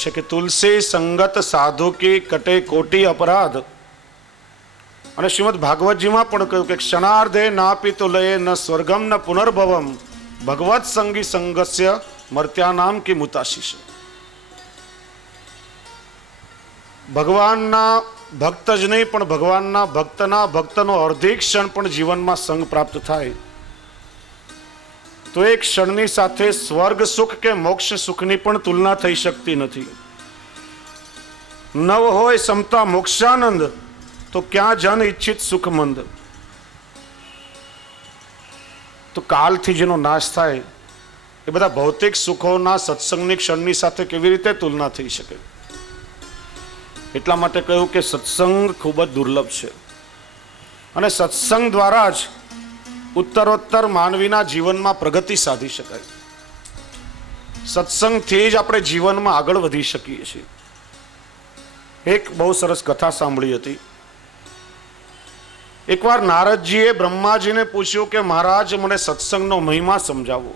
છે કે તુલસી સંગત સાધુ કી કટે કોટી અપરાધ. અને શ્રીમદ ભાગવતજીમાં પણ કહ્યું કે ક્ષણાર્ધે નાપી તો લયે ન સ્વર્ગમ ન પુનર્ભવમ ભગવત સંગી સંગસ્ય મર્ત્યાનામ કી મુતાશીષ. ભગવાનના ભક્ત જ નહીં પણ ભગવાનના ભક્તનો અર્ધી ક્ષણ પણ જીવનમાં સંગ પ્રાપ્ત થાય તો એ ક્ષણની સાથે સ્વર્ગ સુખ કે મોક્ષ સુખની પણ તુલના થઈ શકતી નથી. નવ હોય સમતા મોક્ષાનંદ તો ક્યાં જન ઈચ્છિત સુખમંદ. તો કાલથી જેનો નાશ થાય એ બધા ભૌતિક સુખોના સત્સંગની ક્ષણની સાથે કેવી રીતે તુલના થઈ શકે. એટલા માટે કહ્યું કે સત્સંગ ખૂબ જ દુર્લભ છે અને સત્સંગ દ્વારા જ ઉત્તરોત્તર માનવીના જીવનમાં પ્રગતિ સાધી શકાય. સત્સંગથી જ આપણે જીવનમાં આગળ વધી શકીએ છીએ. એક બહુ સરસ કથા સાંભળી હતી. એકવાર નારદજીએ બ્રહ્માજીને પૂછ્યું કે મહારાજ મને સત્સંગનો મહિમા સમજાવો.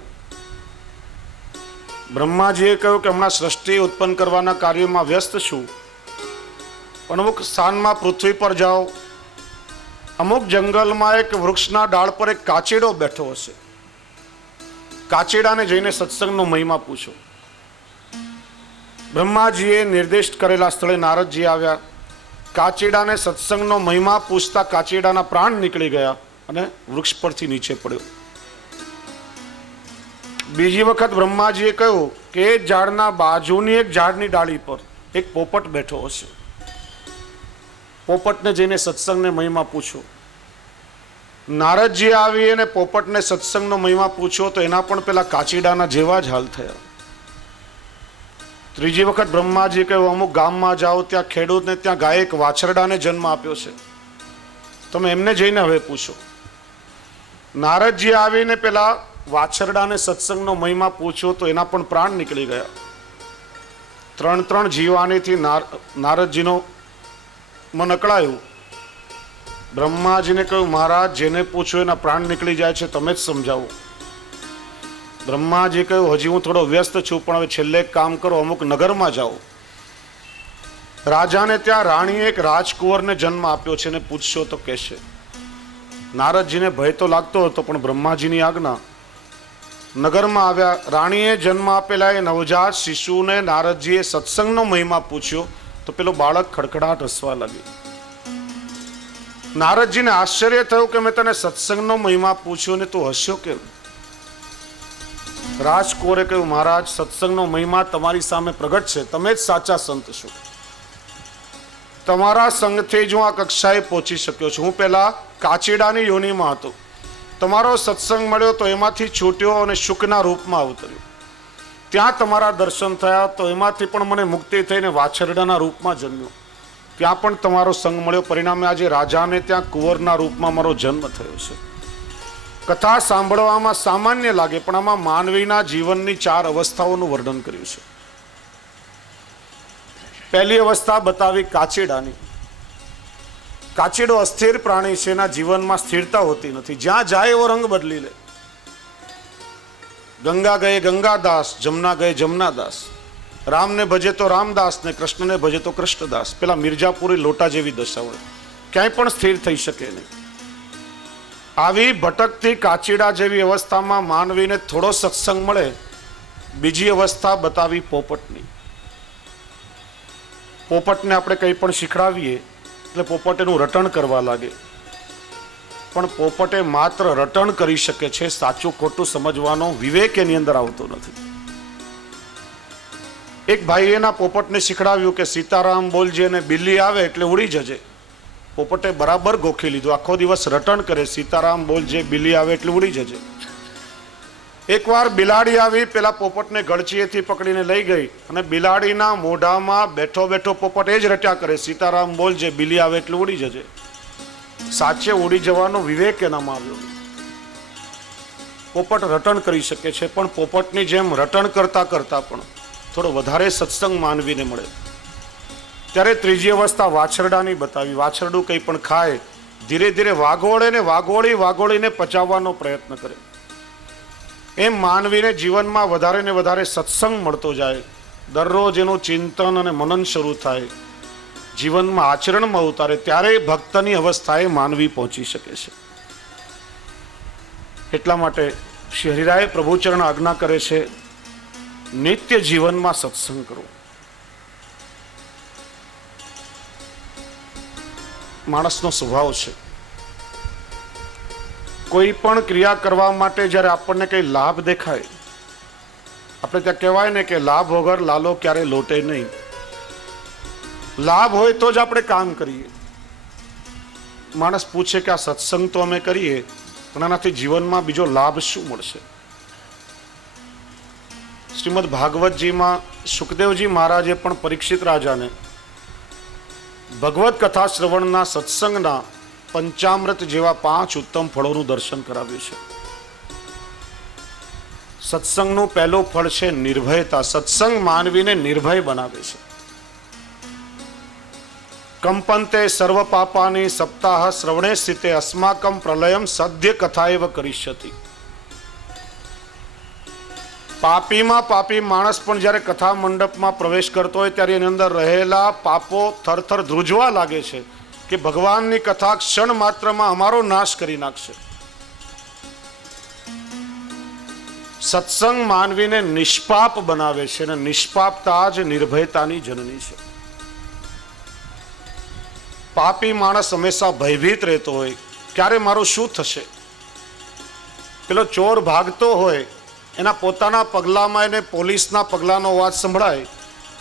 બ્રહ્માજીએ કહ્યું કે હમણાં સૃષ્ટિ ઉત્પન્ન કરવાના કાર્યમાં વ્યસ્ત છું, પણ અમુક સ્થાનમાં પૃથ્વી પર જાઓ, અમુક જંગલમાં એક વૃક્ષના ડાળ પર એક કાચીડો બેઠો હશે. કાચીડાને જઈને સત્સંગનો મહિમા પૂછો. બ્રહ્માજીએ નિર્દેશ કરેલા સ્થળે નારદજી આવ્યા. કાચીડાને સત્સંગનો મહિમા પૂછતા કાચીડાના પ્રાણ નીકળી ગયા અને વૃક્ષ પરથી નીચે પડ્યો. બીજી વખત બ્રહ્માજીએ કહ્યું કે એ ઝાડના બાજુની એક ઝાડની ડાળી પર એક પોપટ બેઠો હશે. પોપટને જઈને સત્સંગને મહિમા પૂછો. નારદજી આવી અને પોપટને સત્સંગનો મહિમા પૂછ્યો તો એના પણ પેલા કાચીડાના જેવા જ હાલ થયા. ત્રીજી વખત બ્રહ્માજી કહ્યું અમુક ગામમાં જાઓ, ત્યાં ખેડૂતને ત્યાં ગાય એક વાછરડાને જન્મ આપ્યો છે, તમે એમને જઈને હવે પૂછો. નારદજી આવીને પેલા વાછરડાને સત્સંગનો મહિમા પૂછ્યો તો એના પણ પ્રાણ નીકળી ગયા. ત્રણ જીવાનીથી નારદજીનો મન અકળાયું. બ્રહ્માજીને કહ્યું મહારાજ જેને પૂછ્યું એના પ્રાણ નીકળી જાય છે, તમે જ સમજાવો. બ્રહ્માજી કહ્યું હજી હું થોડો વ્યસ્ત છું, પણ હવે છેલ્લે એક કામ કરો, અમુક નગરમાં જાઓ. રાજાને ત્યાં રાણીએ એક રાજકુંવરને જન્મ આપ્યો છે ને પૂછશો તો કહેશે. નારદજીને ભય તો લાગતો હતો, પણ બ્રહ્માજીની આજ્ઞા. નગરમાં આવ્યા. રાણીએ જન્મ આપેલા એ નવજાત શિશુને નારદજીએ સત્સંગનો મહિમા પૂછ્યો તો પેલો બાળક ખડખડાટ હસવા લાગ્યો. નારદજીને આશ્ચર્ય થયું કે મેં તને સત્સંગનો મહિમા પૂછ્યો ને તું હસ્યો કેમ? રાજકુંવરે કહ્યું મહારાજ સત્સંગનો મહિમા તમારી સામે પ્રગટ છે, તમે જ સાચા સંત છો. તમારા સંગથી જ હું આ કક્ષાએ પહોંચી શક્યો છું. હું પેલા કાચીડાની યોનિમાં હતો, તમારો સત્સંગ મળ્યો તો એમાંથી છૂટ્યો અને શુકના રૂપમાં અવતર્યો. ત્યાં તમારા દર્શન થયા તો એમાંથી પણ મને મુક્તિ થઈને વાછરડાના રૂપમાં જન્મ્યો. ત્યાં પણ તમારો સંગ મળ્યો, પરિણામે આજે રાજાને ત્યાં કુંવરના રૂપમાં મારો જન્મ થયો છે. કથા સાંભળવામાં સામાન્ય લાગે, પણ આમાં માનવીના જીવનની 4 અવસ્થાઓનું વર્ણન કર્યું છે. પહેલી અવસ્થા બતાવી કાચીડાની. કાચીડો અસ્થિર પ્રાણી છે, એના જીવનમાં સ્થિરતા હોતી નથી, જ્યાં જાય એવો રંગ બદલી લે. ગંગા ગયે ગંગાદાસ, જમના ગયે જમનાદાસ. રામને ભજે તો રામદાસ ને કૃષ્ણને ભજે તો કૃષ્ણદાસ. પેલા મિર્જાપુરી લોટા જેવી દશા હોય, ક્યાંય પણ સ્થિર થઈ શકે નહીં. આવી ભટકતી કાચીડા જેવી અવસ્થામાં માનવીને થોડો સત્સંગ મળે. બીજી અવસ્થા બતાવી પોપટની. પોપટને આપણે કંઈ પણ શીખડાવીએ એટલે પોપટ એનું રટણ કરવા લાગે, પણ પોપટે માત્ર રટણ કરી શકે છે, સાચું ખોટું સમજવાનો વિવેક એની અંદર આવતો નથી. એક ભાઈએ એના પોપટને શીખડાવ્યું કે સીતારામ બોલજે અને બિલ્લી આવે એટલે ઉડી જજે. પોપટે બરાબર ગોખી લીધું, આખો દિવસ રટણ કરે, સીતારામ બોલજે બિલ્લી આવે એટલે ઉડી જજે. એકવાર બિલાડી આવી, પેલા પોપટને ગળચીએથી પકડીને લઈ ગઈ અને બિલાડીના મોઢામાં બેઠો બેઠો પોપટ એ જ રટ્યા કરે, સીતારામ બોલજે બિલ્લી આવે એટલે ઉડી જજે. સાચે ઉડી જવાનો વિવેક એનામાં આવ્યો. પોપટ રટણ કરી શકે છે, પણ પોપટની જેમ રટણ કરતા કરતા પણ થોડો વધારે સત્સંગ માનવીને મળે. ત્યારે ત્રીજી અવસ્થા વાછરડાની બતાવી. વાછરડું કંઈ પણ ખાય, ધીરે ધીરે વાગોળે ને વાગોળીને પચાવવાનો પ્રયત્ન કરે. એમ માનવીને જીવનમાં વધારે ને વધારે સત્સંગ મળતો જાય, દરરોજ એનું ચિંતન અને મનન શરૂ થાય, જીવનમાં આચરણમાં ઉતારે, ત્યારે ભક્તની અવસ્થાએ માનવી પહોંચી શકે છે. એટલા માટે શ્રી હરિરાય પ્રભુચરણ આજ્ઞા કરે છે, નિત્ય જીવનમાં સત્સંગ કરો. માણસનો સ્વભાવ છે, કોઈ પણ ક્રિયા કરવા માટે જ્યારે આપણને કઈ લાભ દેખાય, આપણે ત્યાં કહેવાય ને કે લાભ વગર લાલો ક્યારે લોટે નહીં. લાભ હોય તો જ આપણે કામ કરીએ. માણસ પૂછે કે આ સત્સંગ તો અમે કરીએ, પણ આનાથી જીવનમાં બીજો લાભ શું મળશે? શ્રીમદ ભાગવતજીમાં સુખદેવજી મહારાજે પણ પરીક્ષિત રાજાને ભગવત કથા શ્રવણના સત્સંગના પંચામૃત જેવા 5 ઉત્તમ ફળોનું દર્શન કરાવ્યું છે. સત્સંગનું પહેલું ફળ છે નિર્ભયતા. સત્સંગ માનવીને નિર્ભય બનાવે છે. કંપંતે સર્વ પાપાની સપ્તાહ શ્રવણે સ્થિતે અસ્માકમ પ્રલયમ સદ્ય કથાએવ કરીષ્યતિ. પાપીમાં પાપી માણસ પણ જ્યારે કથા મંડપમાં પ્રવેશ કરતો હોય ત્યારે એની અંદર રહેલા પાપો થરથર ધ્રુજવા લાગે છે કે ભગવાનની કથા ક્ષણ માત્રમાં અમારો નાશ કરી નાખશે. સત્સંગ માનવીને નિષ્પાપ બનાવે છે, અને નિષ્પાપતા જ નિર્ભયતાની જનની છે. પાપી માણસ હંમેશા ભયભીત રહેતો હોય, ક્યારે મારું શું થશે? પેલો ચોર ભાગતો હોય, એના પોતાના પગલામાં એને પોલીસના પગલાનો અવાજ સંભળાય,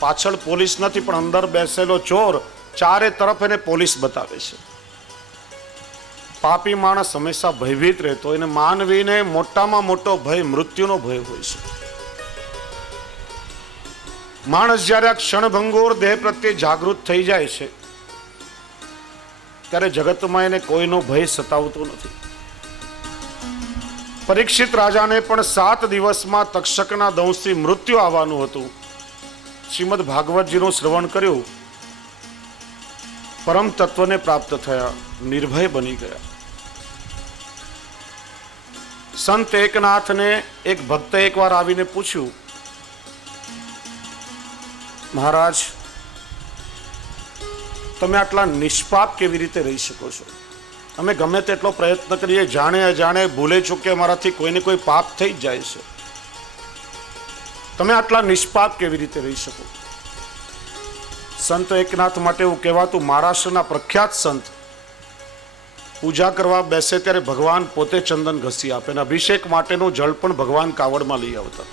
પાછળ પોલીસ નથી પણ અંદર બેસેલો ચોર ચારે તરફ એને પોલીસ બતાવે છે. પાપી માણસ હંમેશા ભયભીત રહેતો હોય, એને માનવીને મોટામાં મોટો ભય મૃત્યુનો ભય હોય છે. માણસ જ્યારે આ ક્ષણભંગુર દેહ પ્રત્યે જાગૃત થઈ જાય છે, ત્યારે જગતમાં એને કોઈનો ભય સતાવતો નથી. પરીક્ષિત રાજાને પણ 7 દિવસમાં તક્ષકના દંશથી મૃત્યુ આવવાનું હતું. શ્રીમદ ભાગવતજીનું શ્રવણ કર્યું, પરમ તત્વને પ્રાપ્ત થયા, નિર્ભય બની ગયા. સંત એકનાથને એક ભક્તે એકવાર આવીને પૂછ્યું, મહારાજ, તમે આટલા નિષ્પાપ કેવી રીતે રહી શકો છો? અમે ગમે તેટલો પ્રયત્ન કરીએ, જાણે અજાણે ભૂલે ચૂકે અમારાથી કોઈને કોઈ પાપ થઈ જ જાય છે. તમે આટલા નિષ્પાપ કેવી રીતે રહી શકો? સંત એકનાથ માટે એવું કહેવાતું, મહારાષ્ટ્રના પ્રખ્યાત સંત પૂજા કરવા બેસે ત્યારે ભગવાન પોતે ચંદન ઘસી આપે, અને અભિષેક માટેનું જળ પણ ભગવાન કાવડમાં લઈ આવતા.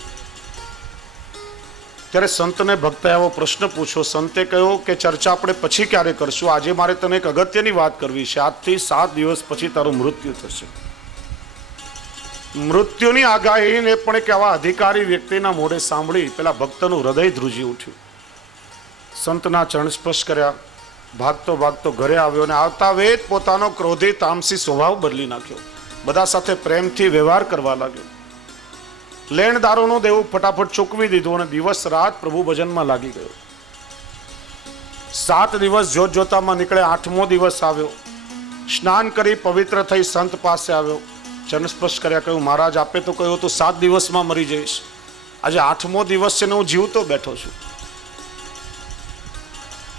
ત્યારે સંતને ભક્તે આવો પ્રશ્ન પૂછ્યો. સંતે કહ્યું કે ચર્ચા આપણે પછી ક્યારે કરશું, આજે મારે તને એક અગત્યની વાત કરવી છે. આજથી 7 દિવસ પછી તારું મૃત્યુ થશે. મૃત્યુની આગાહીને પણ એક આવા અધિકારી વ્યક્તિના મોઢે સાંભળી પેલા ભક્તનું હૃદય ધ્રુજી ઉઠ્યું. સંતના ચરણ સ્પર્શ કર્યા, ભાગતો ભાગતો ઘરે આવ્યો, અને આવતા વેત પોતાનો ક્રોધી તામસી સ્વભાવ બદલી નાખ્યો. બધા સાથે પ્રેમથી વ્યવહાર કરવા લાગ્યો. લેણદારોનું દેવું ફટાફટ ચૂકવી દીધું, અને દિવસ રાત પ્રભુ ભજનમાં લાગી ગયો. 7 દિવસ જોત જોતામાં નીકળે. 8મો દિવસ આવ્યો. સ્નાન કરી પવિત્ર થઈ સંત પાસે આવ્યો, ચરણ સ્પર્શ કર્યા, કહ્યું, મહારાજ, આપે તો કહ્યું તું 7 દિવસમાં મરી જઈશ. આજે 8મો દિવસ છે ને હું જીવતો બેઠો છું.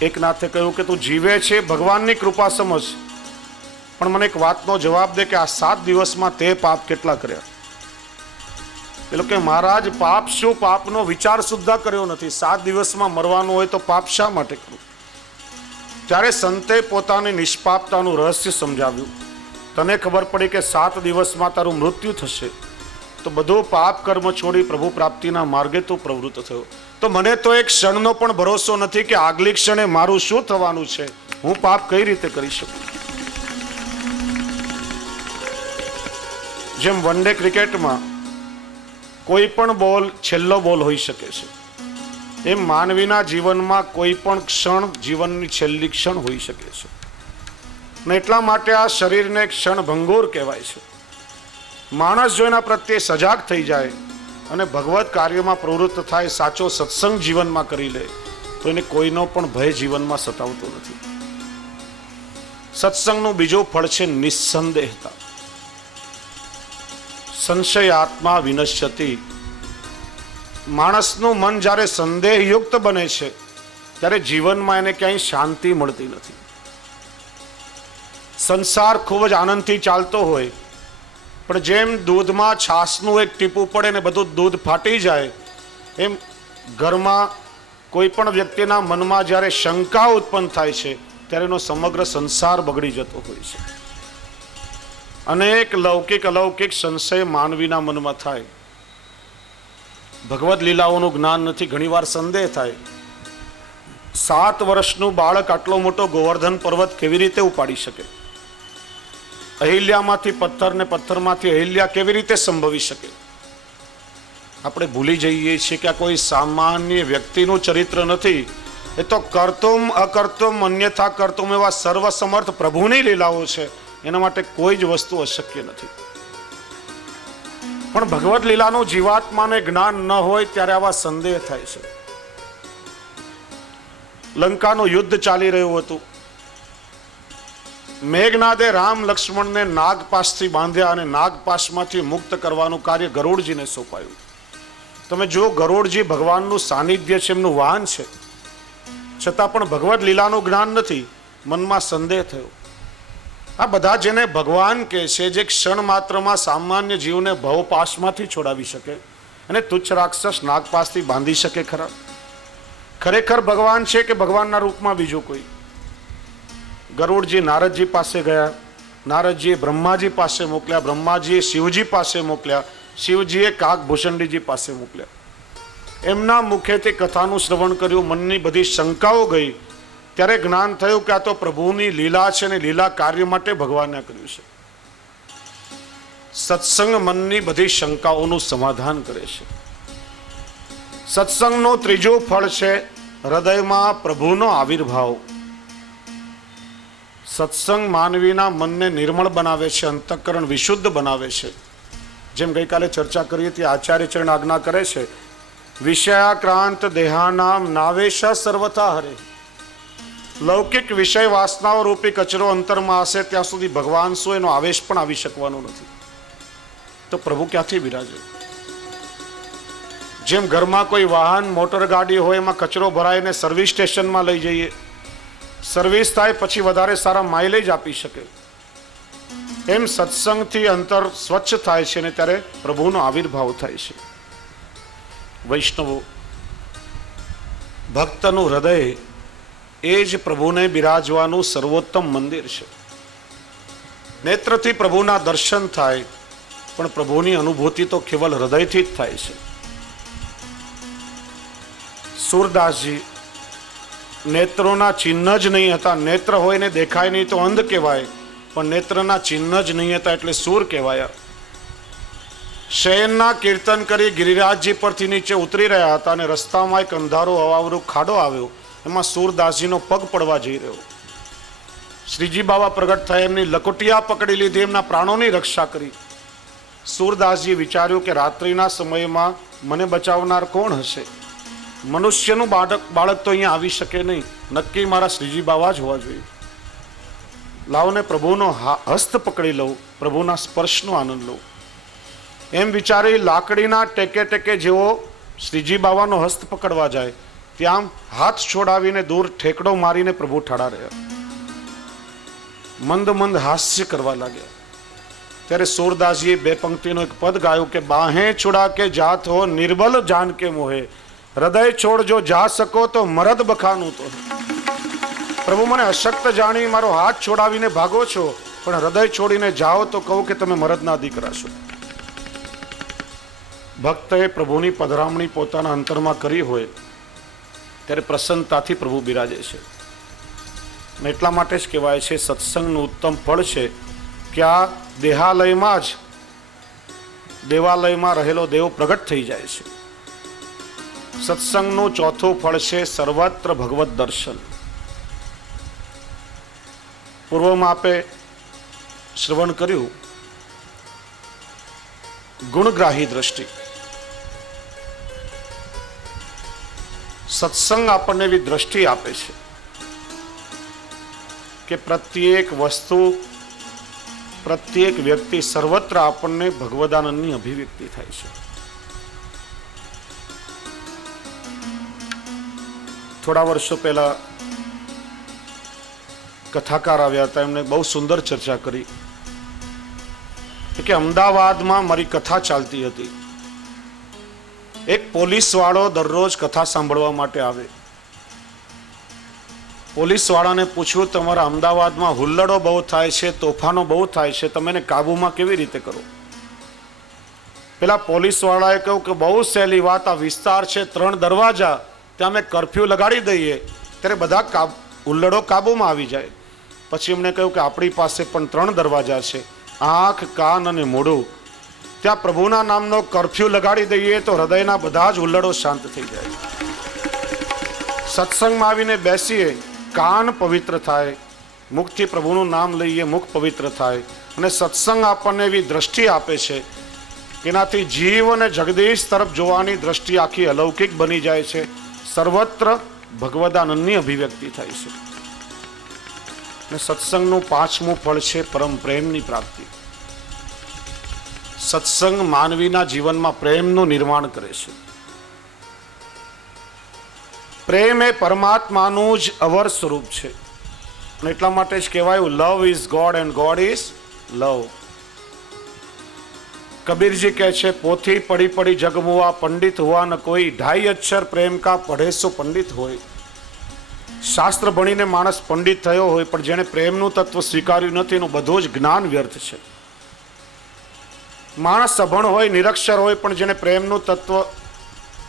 એકનાથે કહ્યું કે તું જીવે છે ભગવાનની કૃપા સમજ, પણ મને એક વાતનો જવાબ દે કે આ 7 દિવસમાં તે પાપ કેટલા કર્યા? પેલો કે મહારાજ, પાપ શું? પાપનો વિચાર સુદ્ધા કર્યો નથી. 7 દિવસમાં મરવાનું હોય તો પાપ શા માટે કરું? ત્યારે સંતે પોતાની નિષ્પાપતાનું રહસ્ય સમજાવ્યું. તને ખબર પડી કે 7 દિવસમાં તારું મૃત્યુ થશે, તો બધું પાપ કર્મ છોડી પ્રભુ પ્રાપ્તિના માર્ગે તું પ્રવૃત્ત થયો. તો મને તો એક ક્ષણનો પણ ભરોસો નથી કે આગલી ક્ષણે મારું શું થવાનું છે. હું પાપ કઈ રીતે કરી શકું? જેમ વન ડે ક્રિકેટમાં કોઈ પણ બોલ છેલ્લો બોલ હોઈ શકે છે, એમ માનવીના જીવનમાં કોઈ પણ ક્ષણ જીવનની છેલ્લી ક્ષણ હોઈ શકે છે. ને એટલા માટે આ શરીરને ક્ષણ ભંગુર કહેવાય છે. માણસ જો એના પ્રત્યે સજાગ થઈ જાય અને ભગવત કાર્યમાં પ્રવૃત્ત થાય, સાચો સત્સંગ જીવનમાં કરી લે, તો એને કોઈનો પણ ભય જીવનમાં સતાવતો નથી. સત્સંગનું બીજું ફળ છે નિસ્સંદેહતા. સંશય આત્મા વિનશ્યતિ. માણસનું મન જ્યારે સંદેહયુક્ત બને છે ત્યારે જીવનમાં એને ક્યાંય શાંતિ મળતી નથી. સંસાર ખૂબ જ આનંદથી ચાલતો હોય, પણ જેમ દૂધમાં છાશનું એક ટીપું પડે ને બધું દૂધ ફાટી જાય, એમ ઘરમાં કોઈ પણ વ્યક્તિના મનમાં જ્યારે શંકા ઉત્પન્ન થાય છે ત્યારે એનો સમગ્ર સંસાર બગડી જતો હોય છે. અનેક લૌકિક અલૌકિક સંશય માનવીના મનમાં થાય. ભગવદ લીલાઓનું જ્ઞાન નથી, ઘણીવાર સંદેહ થાય. 7 વર્ષનું બાળક આટલો મોટો ગોવર્ધન પર્વત કેવી રીતે ઉપાડી શકે? અહિલ્યામાંથી પથ્થર ને પથ્થરમાંથી અહિલ્યા કેવી રીતે સંભવી શકે? આપણે ભૂલી જઈએ છીએ કે આ કોઈ સામાન્ય વ્યક્તિનું ચરિત્ર નથી. એ તો કર્તુમ અકર્તુમ અન્યથા કર્તુમ એવા સર્વસમર્થ પ્રભુની લીલાઓ છે. એના માટે કોઈ જ વસ્તુ અશક્ય નથી. પણ ભગવદ લીલાનું જીવાત્માને જ્ઞાન ન હોય ત્યારે આવા સંદેહ થાય છે. લંકાનું યુદ્ધ ચાલી રહ્યું હતું. મેઘનાદે રામ લક્ષ્મણને નાગપાશથી બાંધ્યા અને નાગપાશમાંથી મુક્ત કરવાનું કાર્ય ગરુડજીને સોંપાયું. તમે જો ગરુડજી ભગવાનનું સાનિધ્ય છે, એમનું વાહન છે, છતાં પણ ભગવદ લીલાનું જ્ઞાન નથી. મનમાં સંદેહ થયો. આ બધા જેને ભગવાન કહે છે, જે ક્ષણ માત્રમાં સામાન્ય જીવને ભવપાશમાંથી છોડાવી શકે અને તુચ્છ રાક્ષસ નાગપાશથી બાંધી શકે ખરા? ખરેખર ભગવાન છે કે ભગવાનના રૂપમાં બીજું કોઈ? ગરુડજી નારદજી પાસે ગયા. નારદજીએ બ્રહ્માજી પાસે મોકલ્યા. બ્રહ્માજીએ શિવજી પાસે મોકલ્યા. શિવજીએ કાગભૂષણજીજી પાસે મોકલ્યા. એમના મુખેથી કથાનું શ્રવણ કર્યું. મનની બધી શંકાઓ ગઈ. ત્યારે જ્ઞાન થયું કે આ તો પ્રભુની લીલા છે ને લીલા કાર્ય માટે ભગવાને કર્યું છે. સત્સંગ મનની બધી શંકાઓનું સમાધાન કરે છે. સત્સંગનું ત્રીજું ફળ છે હૃદયમાં પ્રભુનો આવિર્ભાવ. સત્સંગ માનવીના મનને નિર્મળ બનાવે છે, અંતઃકરણ વિશુદ્ધ બનાવે છે. જેમ ગઈકાલે ચર્ચા કરી હતી, આચાર્ય ચરણ આજ્ઞા કરે છે, વિષયાક્રાંત દેહાનામ નાવેશ સર્વથા હરે. લૌકિક વિષય વાસનાઓ રૂપી કચરો અંતરમાં હશે ત્યાં સુધી ભગવાન શું એનો આવેશ પણ આવી શકવાનો નથી. તો પ્રભુ ક્યાંથી બિરાજે? જેમ ઘરમાં કોઈ વાહન મોટર ગાડી હોય, એમાં કચરો ભરાઈને સર્વિસ સ્ટેશનમાં લઈ જઈએ, સર્વિસ થાય પછી વધારે સારા માઇલેજ આપી શકે, એમ સત્સંગથી અંતર સ્વચ્છ થાય છે ને ત્યારે પ્રભુનો આવિર્ભાવ થાય છે. વૈષ્ણવો, ભક્તનું હૃદય એ જ પ્રભુને બિરાજવાનું સર્વોત્તમ મંદિર છે. નેત્રથી પ્રભુના દર્શન થાય, પણ પ્રભુની અનુભૂતિ તો કેવલ હૃદયથી જ થાય છે. સુરદાસજી નેત્રોના ચિહ્ન જ નહીં હતા. નેત્ર હોય ને દેખાય નહીં તો અંધ કહેવાય, પણ નેત્રના ચિહ્ન જ નહીં હતા એટલે સૂર કહેવાયા. શયનના કીર્તન કરી ગિરિરાજજી પરથી નીચે ઉતરી રહ્યા હતા અને રસ્તામાં એક અંધારો અવાવરૂ ખાડો આવ્યો. એમાં સુરદાસજીનો પગ પડવા જઈ રહ્યો. શ્રીજી બાબા પ્રગટ થયા, એમની લકોટિયા પકડી લીધી, એમના પ્રાણોની રક્ષા કરી. સુરદાસજીએ વિચાર્યું કે રાત્રિના સમયમાં મને બચાવનાર કોણ હશે? મનુષ્યનું બાળક તો અહીંયા આવી શકે નહીં, નક્કી મારા શ્રીજી બાબા જ હોવા જોઈએ. લાવને પ્રભુનો હસ્ત પકડી લઉં, પ્રભુના સ્પર્શનો આનંદ લઉં. એમ વિચારી લાકડીના ટેકે ટેકે જેવો શ્રીજી બાબાનો હસ્ત પકડવા જાય, ત્યાં હાથ છોડાવીને દૂર ઠેકડો મારીને પ્રભુ ઠાડા રહ્યા. મંદ મંદ હાસ્ય કરવા લાગ્યા. ત્યારે સુરદાસજીએ 2 પંક્તિનો એક પદ ગાયું કે બાહે છુડા કે જાત હો નિર્બલ જાન કે મોહે, હૃદય છોડ જો જા શકો તો મરદ બખાનું તો. પ્રભુ, મને અશક્ત જાણી મારો હાથ છોડાવીને ભાગો છો, પણ હૃદય છોડીને જાઓ તો કહું કે તમે મરદના દીકરા છો. ભક્તએ પ્રભુની પધરામણી પોતાના અંતરમાં કરી હોય ત્યારે પ્રસન્નતાથી પ્રભુ બિરાજે છે. એટલા માટે જ કહેવાય છે સત્સંગનું ઉત્તમ ફળ છે કે આ દેહાલયમાં જ દેવાલયમાં રહેલો દેવ પ્રગટ થઈ જાય છે. સત્સંગનું ચોથું ફળ છે સર્વત્ર ભગવત દર્શન. પૂર્વમાં આપે શ્રવણ કર્યું ગુણગ્રાહી દ્રષ્ટિ. સત્સંગ આપણને એવી દ્રષ્ટિ આપે છે કે પ્રત્યેક વસ્તુ, પ્રત્યેક વ્યક્તિ, સર્વત્ર આપણને ભગવદાનંદની અભિવ્યક્તિ થાય છે. થોડા વર્ષો પહેલા કથાકાર આવ્યા હતા, એમણે બહુ સુંદર ચર્ચા કરી કે અમદાવાદમાં મારી કથા ચાલતી હતી. એક પોલીસ વાળો દરરોજ કથા સાંભળવા માટે આવે. પોલીસ વાળાને પૂછ્યું, તમારા અમદાવાદમાં હુલ્લડો બહુ થાય છે, તોફાનો બહુ થાય છે, તમે એને કાબુમાં કેવી રીતે કરો? પેલા પોલીસ વાળાએ કહ્યું કે બહુ સહેલી વાત, આ વિસ્તાર છે 3 દરવાજા, ત્યાં અમે કર્ફ્યુ લગાડી દઈએ ત્યારે બધા હુલ્લડો કાબુમાં આવી જાય. પછી એમણે કહ્યું કે આપણી પાસે પણ 3 દરવાજા છે, આંખ, કાન અને મોઢું. ત્યાં પ્રભુના નામનો કર્ફ્યુ લગાડી દઈએ તો હૃદયના બધા જ હુલ્લડો શાંત થઈ જાય. સત્સંગમાં આવીને બેસીએ, કાન પવિત્ર થાય, મુખથી પ્રભુનું નામ લઈએ, મુખ પવિત્ર થાય. અને સત્સંગ આપણને એવી દ્રષ્ટિ આપે છે કે એનાથી જીવ અને જગદીશ તરફ જોવાની દ્રષ્ટિ આખી અલૌકિક બની જાય છે. સર્વત્ર ભગવદાનંદની અભિવ્યક્તિ થાય છે. અને સત્સંગનું 5મું ફળ છે પરમ પ્રેમની પ્રાપ્તિ. સત્સંગ માનવીના જીવનમાં પ્રેમનું નિર્માણ કરે છે. પ્રેમ એ પરમાત્માનું જ અવર સ્વરૂપ છે. અને એટલા માટે જ કહેવાયું, love is God and God is love. Kabirji કહે છે, પોથી પડી પડી જગમુઆ, પંડિત હુઆ ન કોઈ, 2.5 અક્ષર પ્રેમ કા પઢે સો પંડિત હોય. શાસ્ત્ર ભણીને માણસ પંડિત થયો હોય, પણ જેને પ્રેમનું તત્વ સ્વીકાર્યું નથી એનું બધું જ જ્ઞાન વ્યર્થ છે. માણસ અભણ હોય, નિરક્ષર હોય, પણ જેને પ્રેમનું તત્વ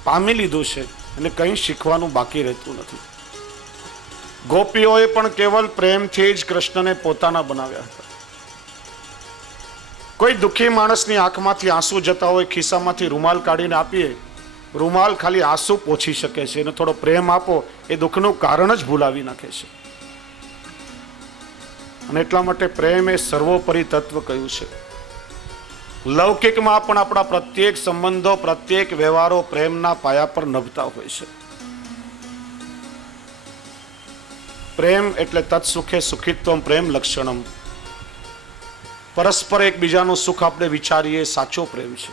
પામી લીધું છે એને કંઈ શીખવાનું બાકી રહેતું નથી. ગોપીઓએ પણ કેવલ પ્રેમથી જ કૃષ્ણને પોતાના બનાવ્યા હતા. કોઈ દુઃખી માણસની આંખમાંથી આંસુ જતા હોય, ખિસ્સામાંથી રૂમાલ કાઢીને આપીએ, રૂમાલ ખાલી આંસુ પોછી શકે છે. એને થોડો પ્રેમ આપો, એ દુઃખનું કારણ જ ભૂલાવી નાખે છે. અને એટલા માટે પ્રેમ એ સર્વોપરી તત્વ કહ્યું છે. લૌકિકમાં પણ આપણા પ્રત્યેક સંબંધો, પ્રત્યેક વ્યવહારો પ્રેમના પાયા પર નભતા હોય છે. પ્રેમ એટલે તત્સુખે સુખિત્વમ પ્રેમ લક્ષણમ. પરસ્પર એકબીજાનું સુખ આપણે વિચારીએ, સાચો પ્રેમ છે.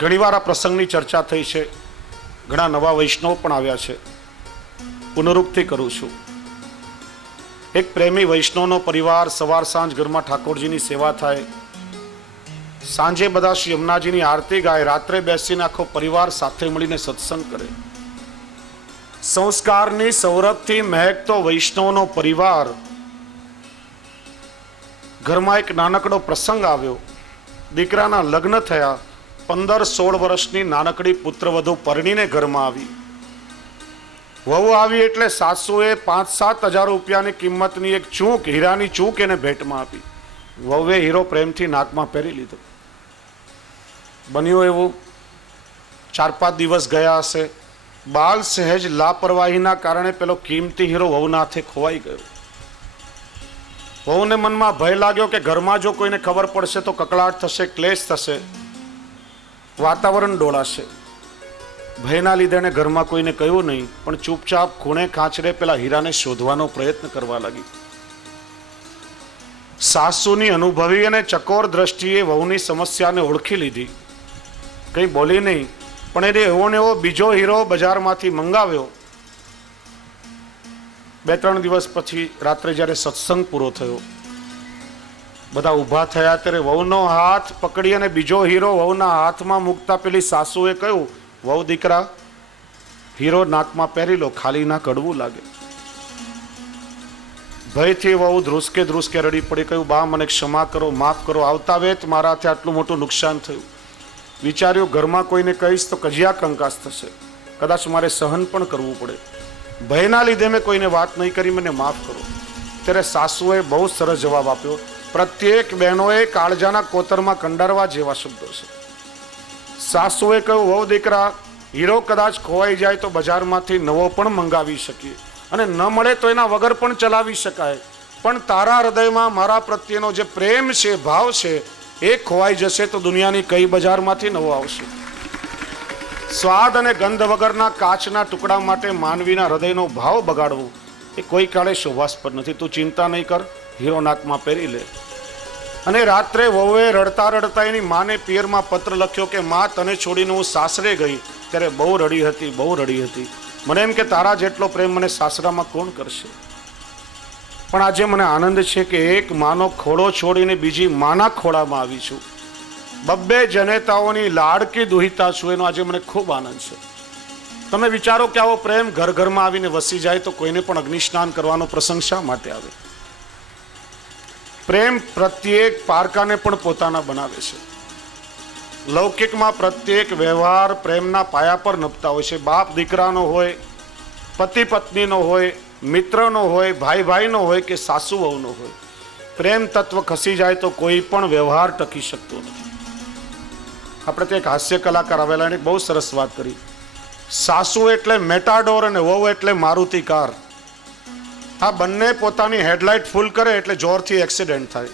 ઘણીવાર આ પ્રસંગની ચર્ચા થઈ છે, ઘણા નવા વૈષ્ણવ પણ આવ્યા છે. પુનરુક્તિ કરું છું. એક પ્રેમી વૈષ્ણવનો પરિવાર સવાર સાંજ ઘરમાં ઠાકોરજીની સેવા થાય, સાંજે બધા શ્રી યમુનાજીની આરતી ગાય, રાત્રે બેસીને આખો પરિવાર સાથે મળીને સત્સંગ કરે. સંસ્કારની સૌરભથી મહેકતો વૈષ્ણવનો પરિવાર. ઘરમાં એક નાનકડો પ્રસંગ આવ્યો, દીકરાના લગ્ન થયા, 15-16 વર્ષની નાનકડી પુત્રવધુ પરણીને ઘરમાં આવી. વહુ આવી એટલે સાસુએ 5-7 હજાર રૂપિયાની કિંમતની એક ચૂંક, હીરાની ચૂંક એને ભેટમાં આપી. વહુએ હીરો પ્રેમથી નાકમાં પહેરી લીધો. બન્યું એવું, 4-5 દિવસ ગયા હશે, બાલ સહેજ લાપરવાહીના કારણે પેલો કિંમતી હીરો વહુના હાથે ખોવાઈ ગયો. વહુને મનમાં ભય લાગ્યો કે ઘરમાં જો કોઈને ખબર પડશે તો કકળાટ થશે, ક્લેશ થશે, વાતાવરણ ડોળાશે. ભયના લીધે એને ઘરમાં કોઈને કહ્યું નહીં, પણ ચૂપચાપ ખૂણે કાચરે પેલા હીરાને શોધવાનો પ્રયત્ન કરવા લાગી. સાસુની અનુભવી અને ચકોર દ્રષ્ટિએ વહુની સમસ્યાને ઓળખી લીધી. કંઈ બોલી નહીં, પણ એને એવો ને એવો બીજો હીરો બજારમાંથી મંગાવ્યો. 2-3 દિવસ પછી રાત્રે જ્યારે સત્સંગ પૂરો થયો, બધા ઊભા થયા ત્યારે વહુનો હાથ પકડી અને બીજો હીરો વહુના હાથમાં મૂકતા પેલી સાસુએ કહ્યું, વહુ દીકરા, હીરો નાકમાં પહેરી લો, ખાલી નાક અડવું લાગે. ભયથી વહુ ધ્રુસકે ધ્રુસકે રડી પડી. કહ્યું, બા મને ક્ષમા કરો, માફ કરો, આવતા વેત મારાથી આટલું મોટું નુકસાન થયું. વિચાર્યું ઘરમાં કોઈને કહીશ તો કજિયા કંકાસ થશે, કદાચ મારે સહન પણ કરવું પડે. ભયના લીધે મેં કોઈને વાત નહીં કરી, મને માફ કરો. ત્યારે સાસુએ બહુ સરસ જવાબ આપ્યો. પ્રત્યેક બહેનોએ કાળજાના કોતરમાં કંડારવા જેવા શબ્દો છે. સાસુએ કહ્યું, વહુ દીકરા, હીરો કદાચ ખોવાઈ જાય તો બજારમાંથી નવો પણ મંગાવી શકીએ, અને ન મળે તો એના વગર પણ ચલાવી શકાય, પણ તારા હૃદયમાં મારા પ્રત્યેનો જે પ્રેમ છે, ભાવ છે, એ ખોવાઈ જશે તો દુનિયાની કઈ બજારમાંથી નવો આવશે. સ્વાદ અને ગંધ વગરના કાચના ટુકડા માટે માનવીના હૃદયનો ભાવ બગાડવો એ કોઈ કાળે શોભાસ્પદ નથી. તું ચિંતા નહીં કર, હીરો નાકમાં પહેરી લે. અને રાત્રે વહુએ રડતા રડતા એની માને પિયરમાં પત્ર લખ્યો કે માં, તને છોડીને હું સાસરે ગઈ ત્યારે બહુ રડી હતી, બહુ રડી હતી. મને એમ કે તારા જેટલો પ્રેમ મને સાસરામાં કોણ કરશે? પણ આજે મને આનંદ છે કે એક માનો ખોળો છોડીને બીજી માના ખોળામાં આવી છું. બબ્બે જનેતાઓની લાડકી દુહિતા છું, એનો આજે મને ખૂબ આનંદ છે. તમે વિચારો કે આવો પ્રેમ ઘર ઘરમાં આવીને વસી જાય તો કોઈને પણ અગ્નિ સ્નાન કરવાનો પ્રસંગ શા માટે આવે? પ્રેમ પ્રત્યેક પારકાને પણ પોતાના બનાવે છે. લૌકિકમાં પ્રત્યેક વ્યવહાર પ્રેમના પાયા પર નપતા હોય છે. બાપ દીકરાનો હોય, પતિ પત્નીનો હોય, મિત્રનો હોય, ભાઈ ભાઈનો હોય કે સાસુ વહુનો હોય, પ્રેમ તત્વ ખસી જાય તો કોઈ પણ વ્યવહાર ટકી શકતો નથી. આપણે ત્યાં એક હાસ્ય કલાકાર આવેલા એને બહુ સરસ વાત કરી. સાસુ એટલે મેટાડોર અને વહુ એટલે મારુતિ કાર. આ બંને પોતાની હેડલાઇટ ફૂલ કરે એટલે જોરથી એક્સિડન્ટ થાય.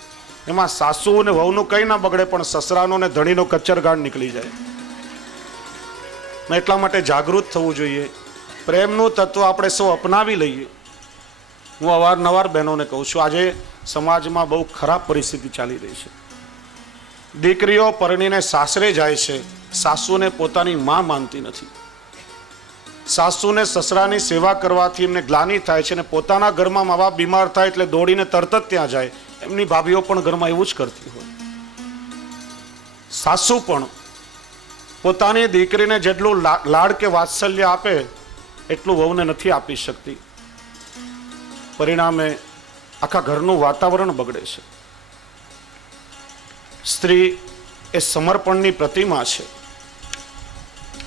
એમાં સાસુ અને વહુનું કંઈ ના બગડે, પણ સસરાનો ને ધણીનો કચ્ચરગાળ નીકળી જાય. એટલા માટે જાગૃત થવું જોઈએ. પ્રેમનું તત્વ આપણે સૌ અપનાવી લઈએ. હું અવારનવાર બહેનોને કહું છું, આજે સમાજમાં બહુ ખરાબ પરિસ્થિતિ ચાલી રહી છે. દીકરીઓ પરણીને સાસરે જાય છે, સાસુને પોતાની માં માનતી નથી. સાસુને સસરાની સેવા કરવાથી એમને ગ્લાનિ થાય છે, અને પોતાના ઘરમાં મા બાપ બીમાર થાય એટલે દોડીને તરત જ ત્યાં જાય. એમની ભાભીઓ પણ ઘરમાં એવું જ કરતી હોય. સાસુ પણ પોતાની દીકરીને જેટલું લાડ કે વાત્સલ્ય આપે એટલું વહુને નથી આપી શકતી. પરિણામે આખા ઘરનું વાતાવરણ બગડે છે. સ્ત્રી એ સમર્પણની પ્રતિમા છે,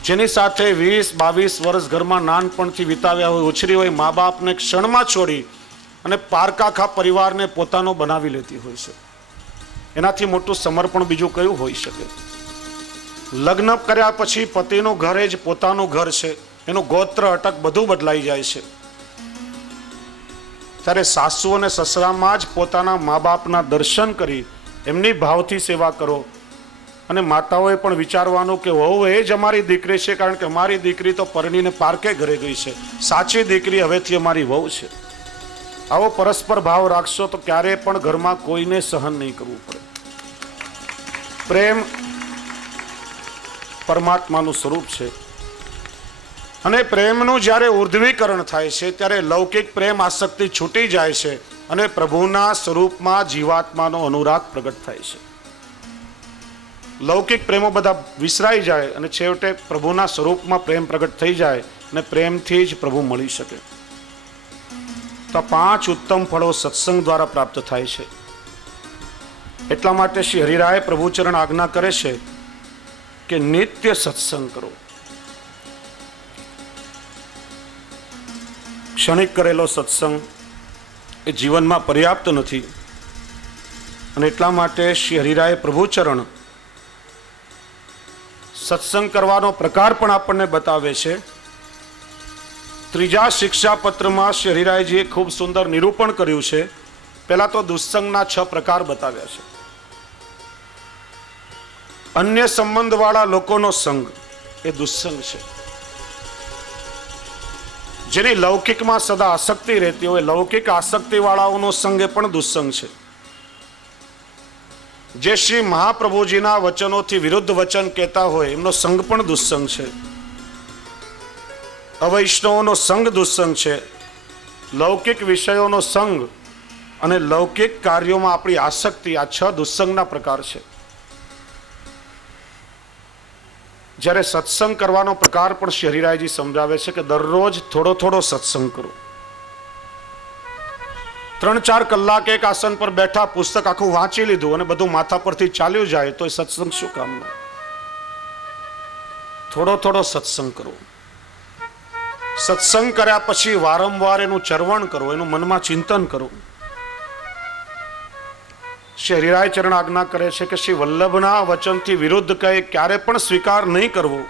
જેની સાથે 20-22 વર્ષ ઘરમાં નાનપણથી વિતાવ્યા હોય, ઉછરી હોય, મા બાપને ક્ષણમાં છોડી અને પારકાખા પરિવારને પોતાનો બનાવી લેતી હોય છે. એનાથી મોટું સમર્પણ બીજું કયું હોઈ શકે? લગ્ન કર્યા પછી પતિનું ઘર જ પોતાનું ઘર છે. એનું ગોત્ર અટક બધું બદલાઈ જાય છે. ત્યારે સાસુ અને સસરામાં જ પોતાના મા બાપના દર્શન કરી એમની ભાવથી સેવા કરો. અને માતાઓએ પણ વિચારવાનું કે વહુ એ જ અમારી દીકરી છે, કારણ કે અમારી દીકરી તો પરણીને પારકે ઘરે ગઈ છે. સાચી દીકરી હવેથી અમારી વહુ છે. આવો પરસ્પર ભાવ રાખશો તો ક્યારેય પણ ઘરમાં કોઈને સહન નહીં કરવું પડે. પ્રેમ પરમાત્માનું સ્વરૂપ છે, અને પ્રેમનું જ્યારે ઉર્ધ્વીકરણ થાય છે ત્યારે લૌકિક પ્રેમ આસક્તિ છૂટી જાય છે અને પ્રભુના સ્વરૂપમાં જીવાત્માનો અનુરાગ પ્રગટ થાય છે. લૌકિક પ્રેમો બધા વિસરાઈ જાય અને છેવટે પ્રભુના સ્વરૂપમાં પ્રેમ પ્રગટ થઈ જાય અને પ્રેમથી જ પ્રભુ મળી શકે. તો 5 ઉત્તમ ફળો સત્સંગ દ્વારા પ્રાપ્ત થાય છે. એટલા માટે શ્રી હરિરાય પ્રભુચરણ આજ્ઞા કરે છે કે નિત્ય સત્સંગ કરો. ક્ષણિક કરેલો સત્સંગ એ જીવનમાં પર્યાપ્ત નથી, અને એટલા માટે શ્રી હરિરાય પ્રભુચરણ સત્સંગ કરવાનો પ્રકાર પણ આપણને બતાવે છે. 3જા શિક્ષાપત્રમાં શ્રી હરિરાયજીએ ખૂબ સુંદર નિરૂપણ કર્યું છે. પહેલા તો દુસ્સંગના 6 પ્રકાર બતાવ્યા છે. અન્ય સંબંધવાળા લોકોનો સંગ એ દુસ્સંગ છે. જેની લૌકિકમાં સદા આસક્તિ રહેતી હોય, લૌકિક આસક્તિ વાળાઓનો સંગ એ પણ દુસ્સંગ છે. જે શ્રી મહાપ્રભુજીના વચનોથી વિરુદ્ધ વચન કહેતા હોય એમનો સંગ પણ દુસ્સંગ છે. અવૈષ્ણવોનો સંગ દુસ્સંગ છે. લૌકિક વિષયોનો સંગ અને લૌકિક કાર્યોમાં આપણી આસક્તિ, આ 6 દુસ્સંગના પ્રકાર છે. જ્યારે સત્સંગ કરવાનો પ્રકાર પણ શ્રી હરિરાયજી સમજાવે છે કે દરરોજ થોડો થોડો સત્સંગ કરો. 3-4 કલાક એક આસન પર બેઠા, પુસ્તક આખું વાંચી લીધું અને બધું માથા પરથી ચાલ્યું જાય તો એ સત્સંગ શું કામનો? થોડો થોડો સત્સંગ કરો. સત્સંગ કર્યા પછી વારંવાર એનું ચરવણ કરો, એનું મનમાં ચિંતન કરો. શ્રી હરિરાય ચરણ આજ્ઞા કરે છે કે શ્રી વલ્લભના વચનથી વિરુદ્ધ કહે ક્યારે પણ સ્વીકાર નહીં કરવો.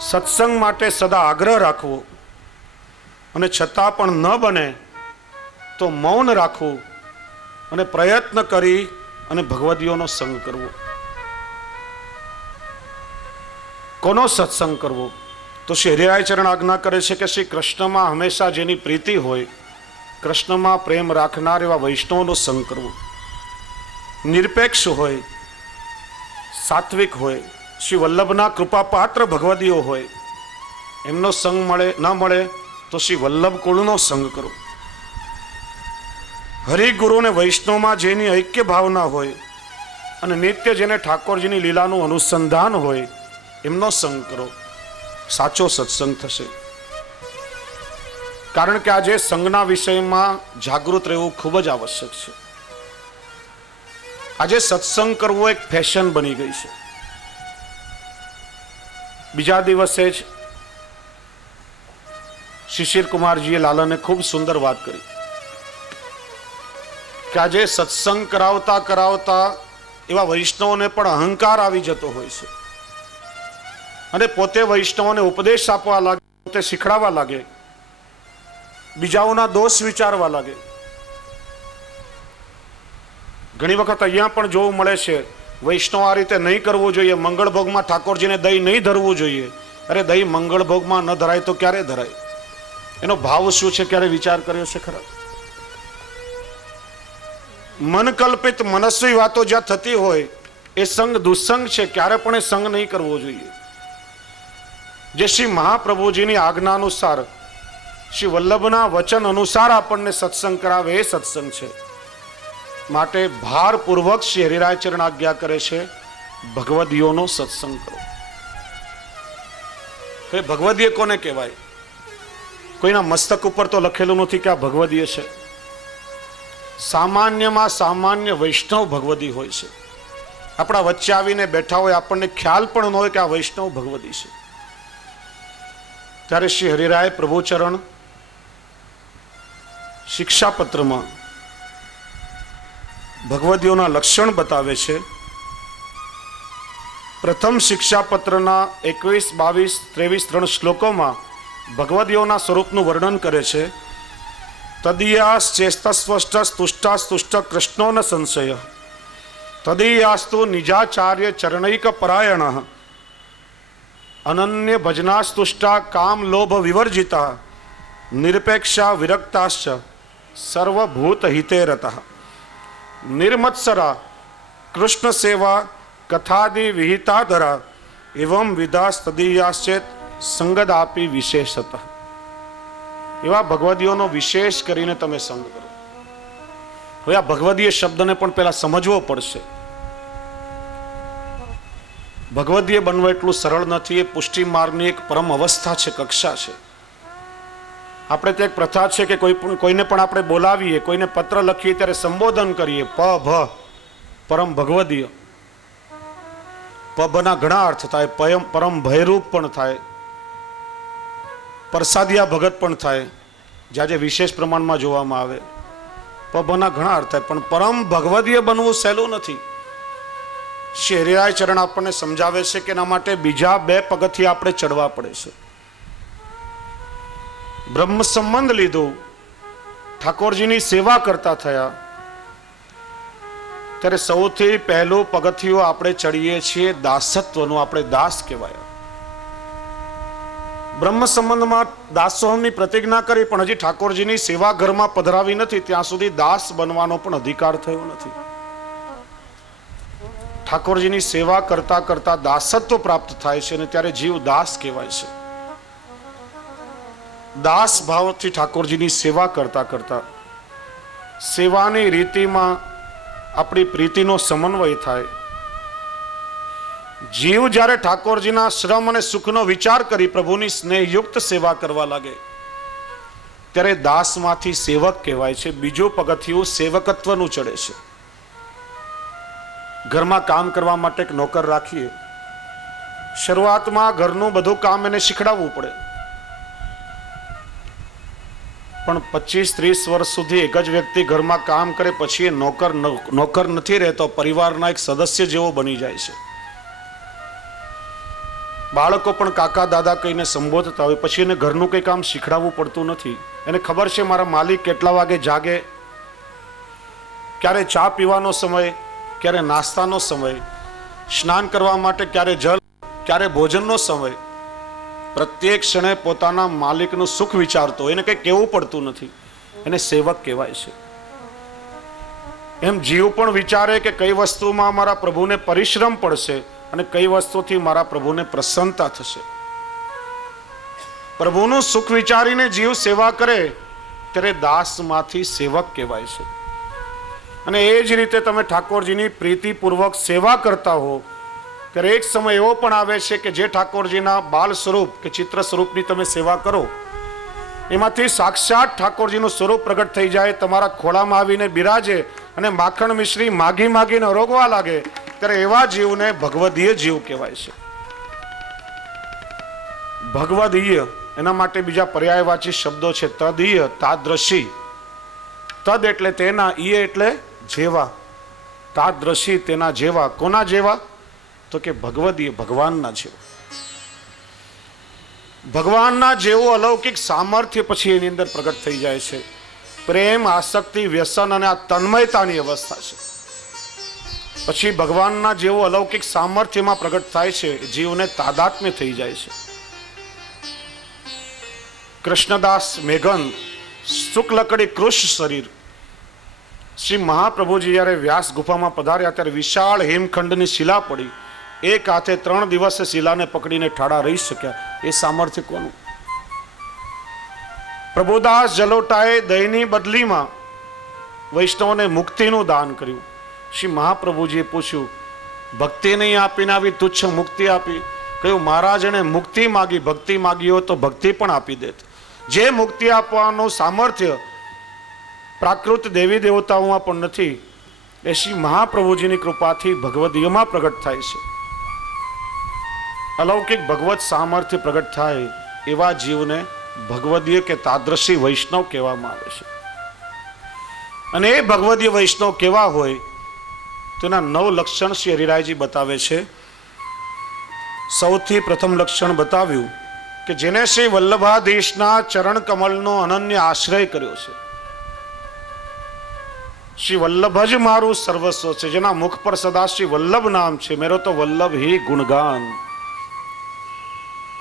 સત્સંગ માટે સદા આગ્રહ રાખવો, અને છતાં પણ ન બને તો મૌન રાખવું અને પ્રયત્ન કરી અને ભગવદીઓનો સંગ કરવો. કોનો સત્સંગ કરવો? તો શ્રી હરિરાય ચરણ આજ્ઞા કરે છે કે શ્રી કૃષ્ણમાં હંમેશા જેની પ્રીતિ હોય, કૃષ્ણમાં પ્રેમ રાખનાર એવા વૈષ્ણવનો સંગ કરવો. નિરપેક્ષ હોય, સાત્વિક હોય, શ્રી વલ્લભના કૃપાપાત્ર ભગવદીઓ હોય, એમનો સંગ મળે ન મળે તો શ્રી વલ્લભ કુળનો સંગ કરો. હરિગુરુ અને વૈષ્ણવમાં જેની ઐક્ય ભાવના હોય અને નિત્ય જેને ઠાકોરજીની લીલાનું અનુસંધાન હોય એમનો સંગ કરો. સાચો સત્સંગ થશે. કારણ કે આજે સંગના વિષયમાં જાગૃત રહેવું ખૂબ જ આવશ્યક છે. આજે સત્સંગ કરવો એક ફેશન બની ગઈ છે. બીજા દિવસે જ શિશિર કુમારજીએ લાલાને ખૂબ સુંદર વાત કરી કે આજે સત્સંગ કરાવતા કરાવતા એવા વૈષ્ણવોને પણ અહંકાર આવી જતો હોય છે અને પોતે વૈષ્ણવોને ઉપદેશ આપવા લાગે, પોતે શીખડાવવા લાગે, બીજાઓના દોષ વિચારવા લાગે. ઘણી વખત અહીંયા પણ જોવું મળે છે વૈષ્ણવ આ રીતે નહીં કરવું જોઈએ, મંગળ ભોગમાં ઠાકોરજીને દહીં નહીં ધરવું જોઈએ. અરે દહીં મંગળ ભોગમાં ન ધરાય તો ક્યારે ધરાય? એનો ભાવ શું છે ક્યારે વિચાર કર્યો છે ખરા? મન કલ્પિત મનસ્વી વાતો જ્યાં થતી હોય એ સંગ દુસ્સંગ છે. ક્યારે પણ એ સંગ નહીં કરવો જોઈએ. જે શ્રી મહાપ્રભુજીની આજ્ઞા અનુસાર, શ્રી વલ્લભના વચન અનુસાર આપણને સત્સંગ કરાવે એ સત્સંગ છે. માટે ભારપૂર્વક શ્રી હરિરાયચરણ આજ્ઞા કરે છે ભગવદીઓનો સત્સંગ કરો. એ ભગવદીય કોને કહેવાય? કોઈના મસ્તક ઉપર તો લખેલું નથી કે આ ભગવદીય છે. સામાન્યમાં સામાન્ય વૈષ્ણવ ભગવદી હોય છે. આપણા વચ્ચે આવીને બેઠા હોય, આપણને ખ્યાલ પણ ન હોય કે આ વૈષ્ણવ ભગવદી છે. ત્યારે શ્રી હરિરાય પ્રભુચરણ શિક્ષાપત્રમાં ભગવદીઓના લક્ષણ બતાવે છે. પ્રથમ શિક્ષાપત્રના 21, 22, 23, 3 શ્લોકોમાં ભગવદીઓના સ્વરૂપનું વર્ણન કરે છે. તદીયાસ ચેસ્તસ્વષ્ટ તુષ્ટાસ્તુષ્ટ કૃષ્ણો ન સંશય તદીયાસ્તુ નિજાચાર્ય ચરણૈક પરાયણ અનન્ય ભજનાસ્તુષ્ટા કામ લોભ વિવર્જિતા નિરપેક્ષા વિરક્તાશ્ચ સર્વભૂત હિતે રતઃ નિર્મત્સરા કૃષ્ણ સેવા કથાદિ વિહિતાધરા એવં વિદાસ તદીયાશ્ચેત સંગદાપી વિશેષતઃ. એવા ભગવદીઓનો વિશેષ કરીને તમે સંગ કરો. હવે આ ભગવદીય શબ્દને પણ પહેલા સમજવો પડશે. ભગવદીય બનવું એટલું સરળ નથી. એ પુષ્ટિ માર્ગની એક પરમ અવસ્થા છે, કક્ષા છે. આપણે ત્યાં એક પ્રથા છે કે કોઈને પણ આપણે બોલાવીએ, કોઈને પત્ર લખીએ ત્યારે સંબોધન કરીએ પ ભ, પરમ ભગવદીય. પભના ઘણા અર્થ થાય. પરમ ભયરૂપ પણ થાય, પ્રસાદિયા ભગત પણ થાય, જ્યાં જે વિશેષ પ્રમાણમાં જોવામાં આવે. પભના ઘણા અર્થ થાય, પણ પરમ ભગવદીય બનવું સહેલું નથી. શ્રી હરિરાય ચરણ આપણને સમજાવે છે કે એના માટે બીજા 2 પગથિયા આપણે ચડવા પડે છે. બ્રહ્મ સંબંધ લીધું, ઠાકોરજીની સેવા કરતા થયા, ત્યારે સૌથી પહેલું પગથિયું આપણે ચડીએ છીએ દાસત્વનું. આપણે દાસ કહેવાય. બ્રહ્મ સંબંધમાં દાસોહમની પ્રતિજ્ઞા કરી, પણ હજી ઠાકોરજીની સેવા ઘરમાં પધરાવી નથી ત્યાં સુધી દાસ બનવાનો પણ અધિકાર થયો નથી. ઠાકોરજીની સેવા કરતા કરતા દાસત્વ પ્રાપ્ત થાય છે અને ત્યારે જીવ દાસ કહેવાય છે. દાસ ભાવથી ઠાકોરજીની સેવા કરતા કરતા સેવાની રીતિમાં આપણી પ્રીતિનો સમન્વય થાય. જીવ જ્યારે ઠાકોરજીના શ્રમ અને સુખનો વિચાર કરી પ્રભુની સ્નેહયુક્ત સેવા કરવા લાગે ત્યારે દાસમાંથી સેવક કહેવાય છે. બીજું પગથિયું સેવકત્વનું ચડે છે. ઘરમાં કામ કરવા માટે એક નોકર રાખીએ, શરૂઆતમાં ઘરનું બધું કામ એને શીખડાવવું પડે, પણ 25-30 વર્ષ સુધી એક જ વ્યક્તિ ઘરમાં કામ કરે પછી એ નોકર નથી રહેતો, પરિવારના એક સદસ્ય જેવો બની જાય છે. બાળકો પણ કાકા દાદા કહીને સંબોધતા હોય, પછી એને ઘરનું કંઈ કામ શીખડાવવું પડતું નથી. એને ખબર છે મારા માલિક કેટલા વાગે જાગે, ક્યારે ચા પીવાનો સમય, ક્યારે નાસ્તાનો સમય, સ્નાન કરવા માટે ક્યારે જલ, ક્યારે ભોજનનો સમય. પ્રત્યેક ક્ષણે પોતાના માલિકનું સુખ વિચારતો, એને કંઈ કહેવું પડતું નથી. એને સેવક કહેવાય છે. એમ જીવ પણ વિચારે કે કઈ વસ્તુમાં મારા પ્રભુને પરિશ્રમ પડશે અને કઈ વસ્તુથી મારા પ્રભુને પ્રસન્નતા થશે. પ્રભુનું સુખ વિચારીને જીવ સેવા કરે ત્યારે દાસમાંથી સેવક કહેવાય છે. અને એ જ રીતે તમે ઠાકોરજીની પ્રીતિપૂર્વક સેવા કરતા હો ત્યારે એક સમય એવો પણ આવે છે કે જે ઠાકોરજીના બાલ સ્વરૂપ કે ચિત્ર સ્વરૂપની તમે સેવા કરો એમાંથી સાક્ષાત ઠાકોરજીનું સ્વરૂપ પ્રગટ થઈ જાય, તમારા ખોળામાં આવીને બિરાજે અને માખણ મિશ્રી માગી માગીને રોગવા લાગે ત્યારે એવા જીવને ભગવદીય જીવ કહેવાય છે. ભગવદીય એના માટે બીજા પર્યાયવાચી શબ્દો છે તદીય, તાદ્રશી. તદ એટલે તેના, ઈય એટલે જેવા, તાદ્રશી તેના જેવા. કોના જેવા? તો કે ભગવદીય, ભગવાનના જેવા. ભગવાનના જેવું અલૌકિક સામર્થ્ય પછી એની અંદર પ્રગટ થઈ જાય છે. પ્રેમ, આસક્તિ, વ્યસન અને આ તન્મયતાની અવસ્થા છે. પછી ભગવાનના જેવું અલૌકિક સામર્થ્યમાં પ્રગટ થાય છે, જીવને તાદાત્મ્ય થઈ જાય છે. કૃષ્ણદાસ મેઘન, શુક્લકડી કૃષ શરીર. શ્રી મહાપ્રભુજી જ્યારે વ્યાસ ગુફામાં પધાર્યા ત્યારે વિશાળ હેમખંડની શિલા પડી. એક હાથે 3 દિવસ શિલાને પકડીને ઠાડા રહી શક્યા. એ સામર્થ્ય કોનું? પ્રભુદાસ જલોટાએ દહીંની બદલીમાં વૈષ્ણવને મુક્તિનું દાન કર્યું. શ્રી મહાપ્રભુજીએ પૂછ્યું, ભક્તિ નહીં આપીને આવી તુચ્છ મુક્તિ આપી? કહ્યું, મહારાજ એને મુક્તિ માગી, ભક્તિ માગી હોત તો ભક્તિ પણ આપી દેત. જે મુક્તિ આપવાનું સામર્થ્ય પ્રાકૃત દેવી દેવતાઓમાં પણ નથી, એ શ્રી મહાપ્રભુજીની કૃપાથી ભગવદીયમાં પ્રગટ થાય છે. અલૌકિક ભગવત સામર્થ્ય પ્રગટ થાય એવા જીવને ભગવદીય કે તાદ્રશી વૈષ્ણવ કહેવામાં આવે છે. અને એ ભગવદીય વૈષ્ણવ કેવા હોય તેના 9 લક્ષણ શ્રી હરિરાયજી બતાવે છે. સૌથી પ્રથમ લક્ષણ બતાવ્યું કે જેને શ્રી વલ્લભાધીશના ચરણ કમલનો અનન્ય આશ્રય કર્યો છે. શ્રી વલ્લભ જ મારું સર્વસ્વ છે, જેના મુખ પર સદા શ્રી વલ્લભ નામ છે, મેરો તો વલ્લભ હી ગુણગાન.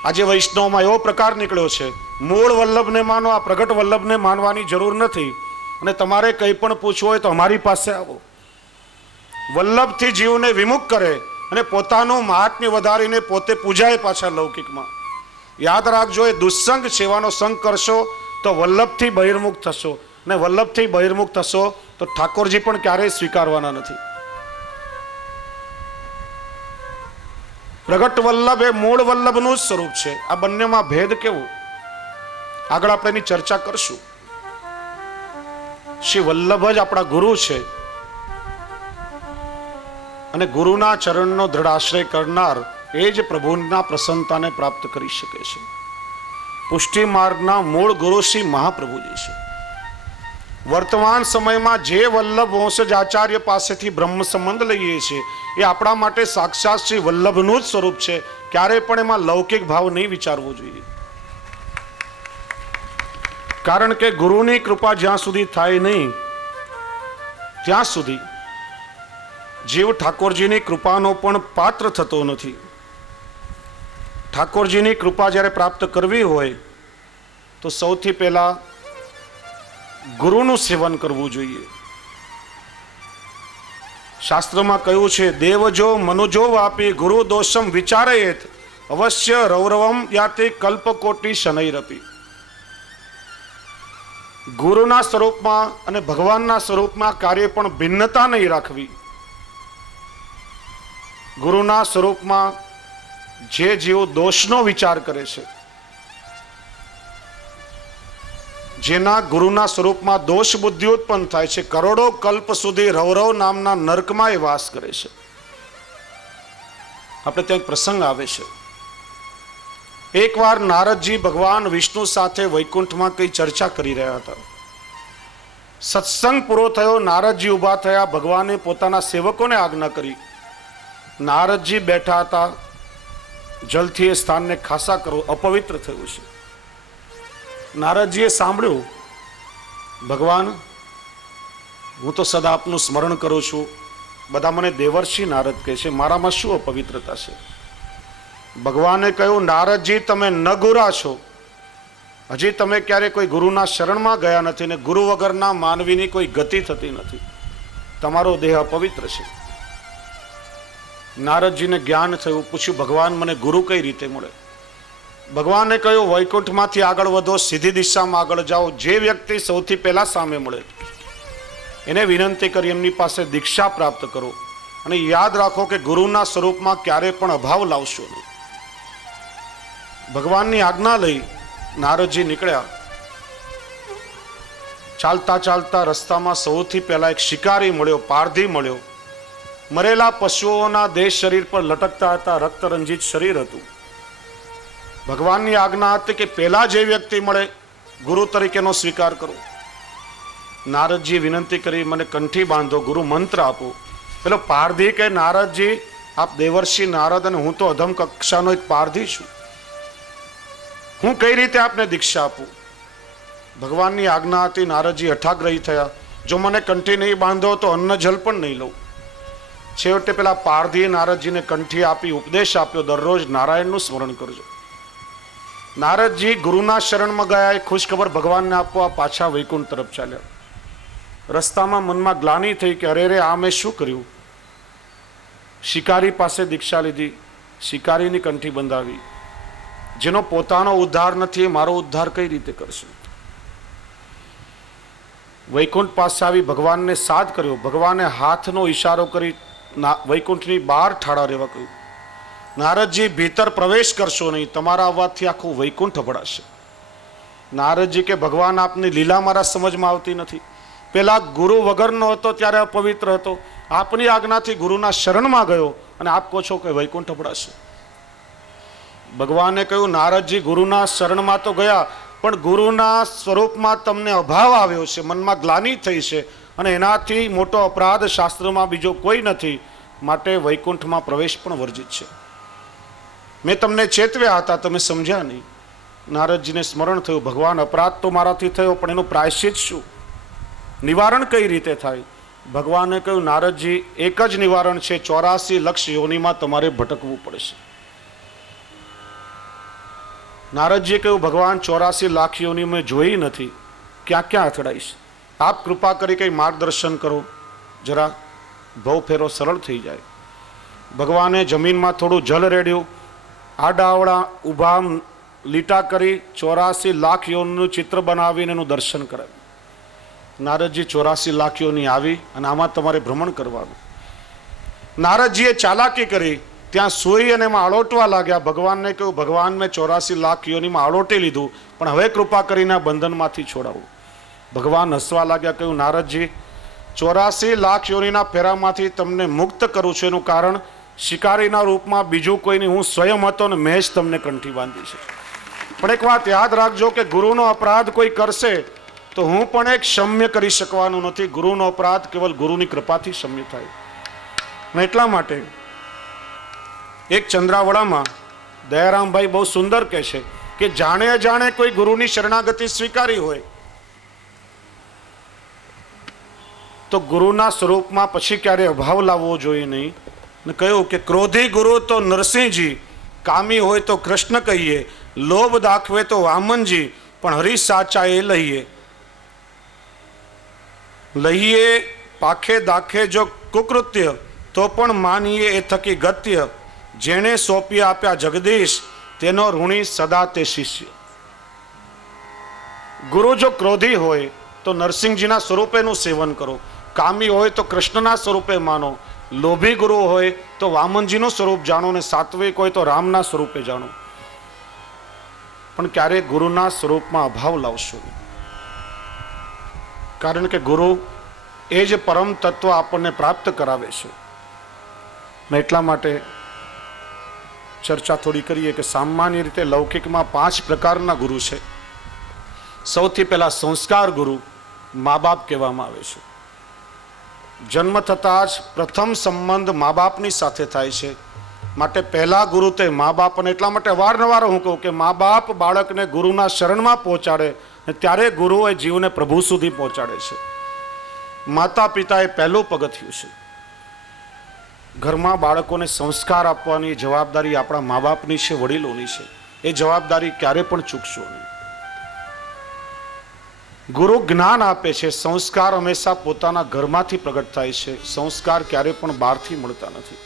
આજે વૈષ્ણવમાં એવો પ્રકાર નીકળ્યો છે, મૂળ વલ્લભને માનો, આ પ્રગટ વલ્લભને માનવાની જરૂર નથી. અને તમારે કંઈ પણ પૂછવું હોય તો અમારી પાસે આવો. વલ્લભથી જીવને વિમુખ કરે અને પોતાનું મહાત્મ્ય વધારીને પોતે પૂજાય પાછા લૌકિકમાં. યાદ રાખજો, એ દુસ્સંગ સેવાનો સંગ કરશો તો વલ્લભથી બહિર્મુખ થશો, અને વલ્લભથી બહિર્મુખ થશો તો ઠાકોરજી પણ ક્યારેય સ્વીકારવાના નથી. પ્રગટ વલ્લભ એ મૂળ વલ્લભનું જ સ્વરૂપ છે. આ બંનેમાં ભેદ કેવો? આગળ આપણે એની ચર્ચા કરશું. શ્રી વલ્લભ જ આપણા ગુરુ છે અને ગુરુના ચરણનો દ્રઢ આશ્રય કરનાર એ જ પ્રભુના પ્રસન્નતાને પ્રાપ્ત કરી શકે છે. પુષ્ટિ માર્ગના મૂળ ગુરુ શ્રી મહાપ્રભુજી છે. વર્તમાન સમયમાં જે વલ્લભ વંશજ આચાર્ય પાસેથી બ્રહ્મ સંબંધ લઈએ છીએ એ આપણા માટે સાક્ષાત શ્રી વલ્લભનું જ સ્વરૂપ છે. ક્યારેય પણ એમાં લૌકિક ભાવ નહીં વિચારવો જોઈએ. કારણ કે ગુરુની કૃપા જ્યાં સુધી થાય નહીં ત્યાં સુધી જીવ ઠાકોરજીની કૃપાનો પણ પાત્ર થતો નથી. ઠાકોરજીની કૃપા જ્યારે પ્રાપ્ત કરવી હોય તો સૌથી પહેલા ગુરુનું સેવન કરવું જોઈએ. શાસ્ત્રમાં કહ્યું છે, દેવજો મનુજો વાપી ગુરુ દોષમ વિચારયેત અવશ્ય રૌરવમ યાતે કલ્પકોટી શનૈરપી. ગુરુના સ્વરૂપમાં અને ભગવાનના સ્વરૂપમાં કાર્ય પણ ભિન્નતા નહીં રાખવી. ગુરુના સ્વરૂપમાં જે જીવ દોષનો વિચાર કરે છે, જેના ગુરુના સ્વરૂપમાં દોષ બુદ્ધિ ઉત્પન્ન થાય છે, કરોડો કલ્પ સુધી રૌરવ નામના નર્કમાં એ વાસ કરે છે. આપણે ત્યાં એક પ્રસંગ આવે છે. એકવાર નારદજી ભગવાન વિષ્ણુ સાથે વૈકુંઠમાં કઈ ચર્ચા કરી રહ્યા હતા. સત્સંગ પૂરો થયો, નારદજી ઊભા થયા, ભગવાને પોતાના સેવકોને આજ્ઞા કરી. નારદજી બેઠા હતા, જલથી એ સ્થાનને ખાસા કરો, અપવિત્ર થયું છે. નારદજીએ સાંભળ્યું, ભગવાન હું તો સદા આપનું સ્મરણ કરું છું, બધા મને દેવર્ષિ નારદ કહે છે, મારામાં શું અપવિત્રતા છે? ભગવાને કહ્યું, નારદજી તમે ન ગુરા છો, હજી તમે ક્યારે કોઈ ગુરુના શરણમાં ગયા નથી ને ગુરુ વગરના માનવીની કોઈ ગતિ થતી નથી. તમારો દેહ અપવિત્ર છે. નારદજીને જ્ઞાન થયું, પૂછ્યું, ભગવાન મને ગુરુ કઈ રીતે મળે? ભગવાને કહ્યું વૈકુંઠમાંથી આગળ વધો, સીધી દિશામાં આગળ જાઓ. જે વ્યક્તિ સૌથી પહેલા સામે મળે એને વિનંતી કરી એમની પાસે દીક્ષા પ્રાપ્ત કરો. અને યાદ રાખો કે ગુરુના સ્વરૂપમાં ક્યારે પણ અભાવ લાવશો નહીં. ભગવાનની આજ્ઞા લઈ નારદજી નીકળ્યા. ચાલતા ચાલતા રસ્તામાં સૌથી પહેલા એક શિકારી મળ્યો, પારધી મળ્યો. મરેલા પશુઓના દેહ શરીર પર લટકતા હતા, રક્તરંજિત શરીર હતું. ભગવાનની આજ્ઞા હતી કે પહેલા જે વ્યક્તિ મળે ગુરુ તરીકેનો સ્વીકાર કરો. નારદજી વિનંતી કરી મને કંઠી બાંધો, ગુરુ મંત્ર આપો. પેલો પારધી કે નારદજી આપ દેવર્ષિ નારદ અને હું તો અધમ કક્ષાનો એક પારધી છું, હું કઈ રીતે આપને દીક્ષા આપું? ભગવાનની આજ્ઞા હતી. નારદજી હઠાગ્રહી થયા, જો મને કંઠી નહીં બાંધો તો અન્ન જલ પણ નહીં લઉં. છેવટે પેલા પારધીએ નારદજીને કંઠી આપી, ઉપદેશ આપ્યો, દરરોજ નારાયણનું સ્મરણ કરજો. નારદજી ગુરુના શરણમાં ગયા. એ ખુશખબર ભગવાનને આપવા પાછા વૈકુંઠ તરફ ચાલ્યા. રસ્તામાં મનમાં ગ્લાનિ થઈ કે અરે રે, આ મેં શું કર્યું? શિકારી પાસે દીક્ષા લીધી, શિકારીની કંઠી બંધાવી. જેનો પોતાનો ઉદ્ધાર નથી એ મારો ઉદ્ધાર કઈ રીતે કરશે? વૈકુંઠ પાસે આવી ભગવાનને સાદ કર્યો. ભગવાને હાથનો ઈશારો કરી વૈકુંઠની બહાર ઠાડા રહેવા કહ્યું. નારદજી ભીતર પ્રવેશ કરશો નહીં, તમારા આવવાથી આખું વૈકુંઠ અભડાશે. નારદજી કે ભગવાન આપની લીલા મારા સમજમાં આવતી નથી. પેલા ગુરુ વગરનો હતો ત્યારે અપવિત્ર હતો, આપની આજ્ઞાથી ગુરુના શરણમાં ગયો અને આપ કહો છો કે વૈકુંઠ અભડાશે. ભગવાને કહ્યું નારદજી ગુરુના શરણમાં તો ગયા, પણ ગુરુના સ્વરૂપમાં તમને અભાવ આવ્યો છે, મનમાં ગ્લાનિ થઈ છે, અને એનાથી મોટો અપરાધ શાસ્ત્રમાં બીજો કોઈ નથી, માટે વૈકુંઠમાં પ્રવેશ પણ વર્જિત છે. મેં તમને ચેતવ્યા હતા, તમે સમજ્યા નહીં. નારદજીને સ્મરણ થયું, ભગવાન અપરાધ તો મારાથી થયો, પણ એનું પ્રાયશ્ચિત શું, નિવારણ કઈ રીતે થાય? ભગવાને કહ્યું નારદજી એક જ નિવારણ છે, 84 લક્ષ યોનિમાં તમારે ભટકવું પડશે. નારદજીએ કહ્યું ભગવાન 84 લાખ યોની મેં જોઈ નથી, ક્યાં ક્યાં અથડાઈશ? આપ કૃપા કરી કંઈ માર્ગદર્શન કરો, જરા ભવ ફેરો સરળ થઈ જાય. ભગવાને જમીનમાં થોડું જલ રેડ્યું, આડાવડા ઊભા લીટા કરી 84 લાખ યોનનું ચિત્ર બનાવીને એનું દર્શન કરાવ્યું. નારદજી 84 લાખ યોની આવી અને આમાં તમારે ભ્રમણ કરવાનું. નારદજીએ ચાલાકી કરી, ત્યાં સૂઈ અને એમાં આળોટવા લાગ્યા. ભગવાનને કહ્યું ભગવાન મેં 84 લાખ યોનીમાં આળોટી લીધું, પણ હવે કૃપા કરીને આ બંધનમાંથી છોડાવું. ભગવાન હસવા લાગ્યા, કહ્યું નારદજી 84 લાખ યોનીના ફેરામાંથી તમને મુક્ત કરું છું. એનું કારણ શિકારીના રૂપમાં બીજું કોઈ નહીં, હું સ્વયં હતો ને મેં જ તમને કંઠી બાંધી છે. પણ એક વાત યાદ રાખજો કે ગુરુનો અપરાધ કોઈ કરશે તો હું પણ એક ક્ષમ્ય કરી શકવાનું નથી. ગુરુનો અપરાધ કેવલ ગુરુની કૃપાથી ક્ષમ્ય થાય. અને એટલા માટે એક ચંદ્રાવડામાં દયારામભાઈ બહુ સુંદર કહે છે કે જાણે અજાણે કોઈ ગુરુની શરણાગતિ સ્વીકારી હોય તો ગુરુના સ્વરૂપમાં પછી ક્યારે અભાવ લાવવો જોઈએ નહીં. ને કહ્યું કે ક્રોધી ગુરુ તો નરસિંહજી, કામી હોય તો કૃષ્ણ કહીએ, લોભ દાખવે તો વામનજી, પણ હરિ સાચા એ લઈએ. લઈએ પાખે દાખે જો કુકૃત્ય, તો પણ માનીએ એ થકી ગત્ય. જેણે સોંપી આપ્યા જગદીશ, તેનો ઋણી સદા તે શિષ્ય. ગુરુ જો ક્રોધી હોય તો નરસિંહજીના સ્વરૂપેનું સેવન કરો, કામી હોય તો કૃષ્ણના સ્વરૂપે માનો, લોભી ગુરુ હોય તો વામનજીનું સ્વરૂપ જાણો, ને સાત્વિક હોય તો રામના સ્વરૂપે જાણો. પણ ક્યારેક ગુરુના સ્વરૂપમાં અભાવ લાવશો, કારણ કે ગુરુ એ જ પરમ તત્વ આપણને પ્રાપ્ત કરાવે છે. એટલા માટે ચર્ચા થોડી કરીએ કે સામાન્ય રીતે લૌકિકમાં 5 પ્રકારના ગુરુ છે. સૌથી પહેલા સંસ્કાર ગુરુ, મા બાપ કહેવામાં આવે છે. જન્મ થતાં જ પ્રથમ સંબંધ મા બાપની સાથે થાય છે, માટે પહેલા ગુરુ તે મા બાપ. અને એટલા માટે વારંવાર હું કહું કે મા બાપ બાળકને ગુરુના શરણમાં પહોંચાડે, ત્યારે ગુરુ એ જીવને પ્રભુ સુધી પહોંચાડે છે. માતા પિતા એ પહેલું પગથિયું છે. ઘરમાં બાળકોને સંસ્કાર આપવાની જવાબદારી આપણા મા બાપની છે, વડીલોની છે. એ જવાબદારી ક્યારે પણ ચૂકશો નહીં. ગુરુ જ્ઞાન આપે છે, સંસ્કાર હંમેશા પોતાના ઘરમાંથી પ્રગટ થાય છે. સંસ્કાર ક્યારે પણ બહારથી મળતા નથી.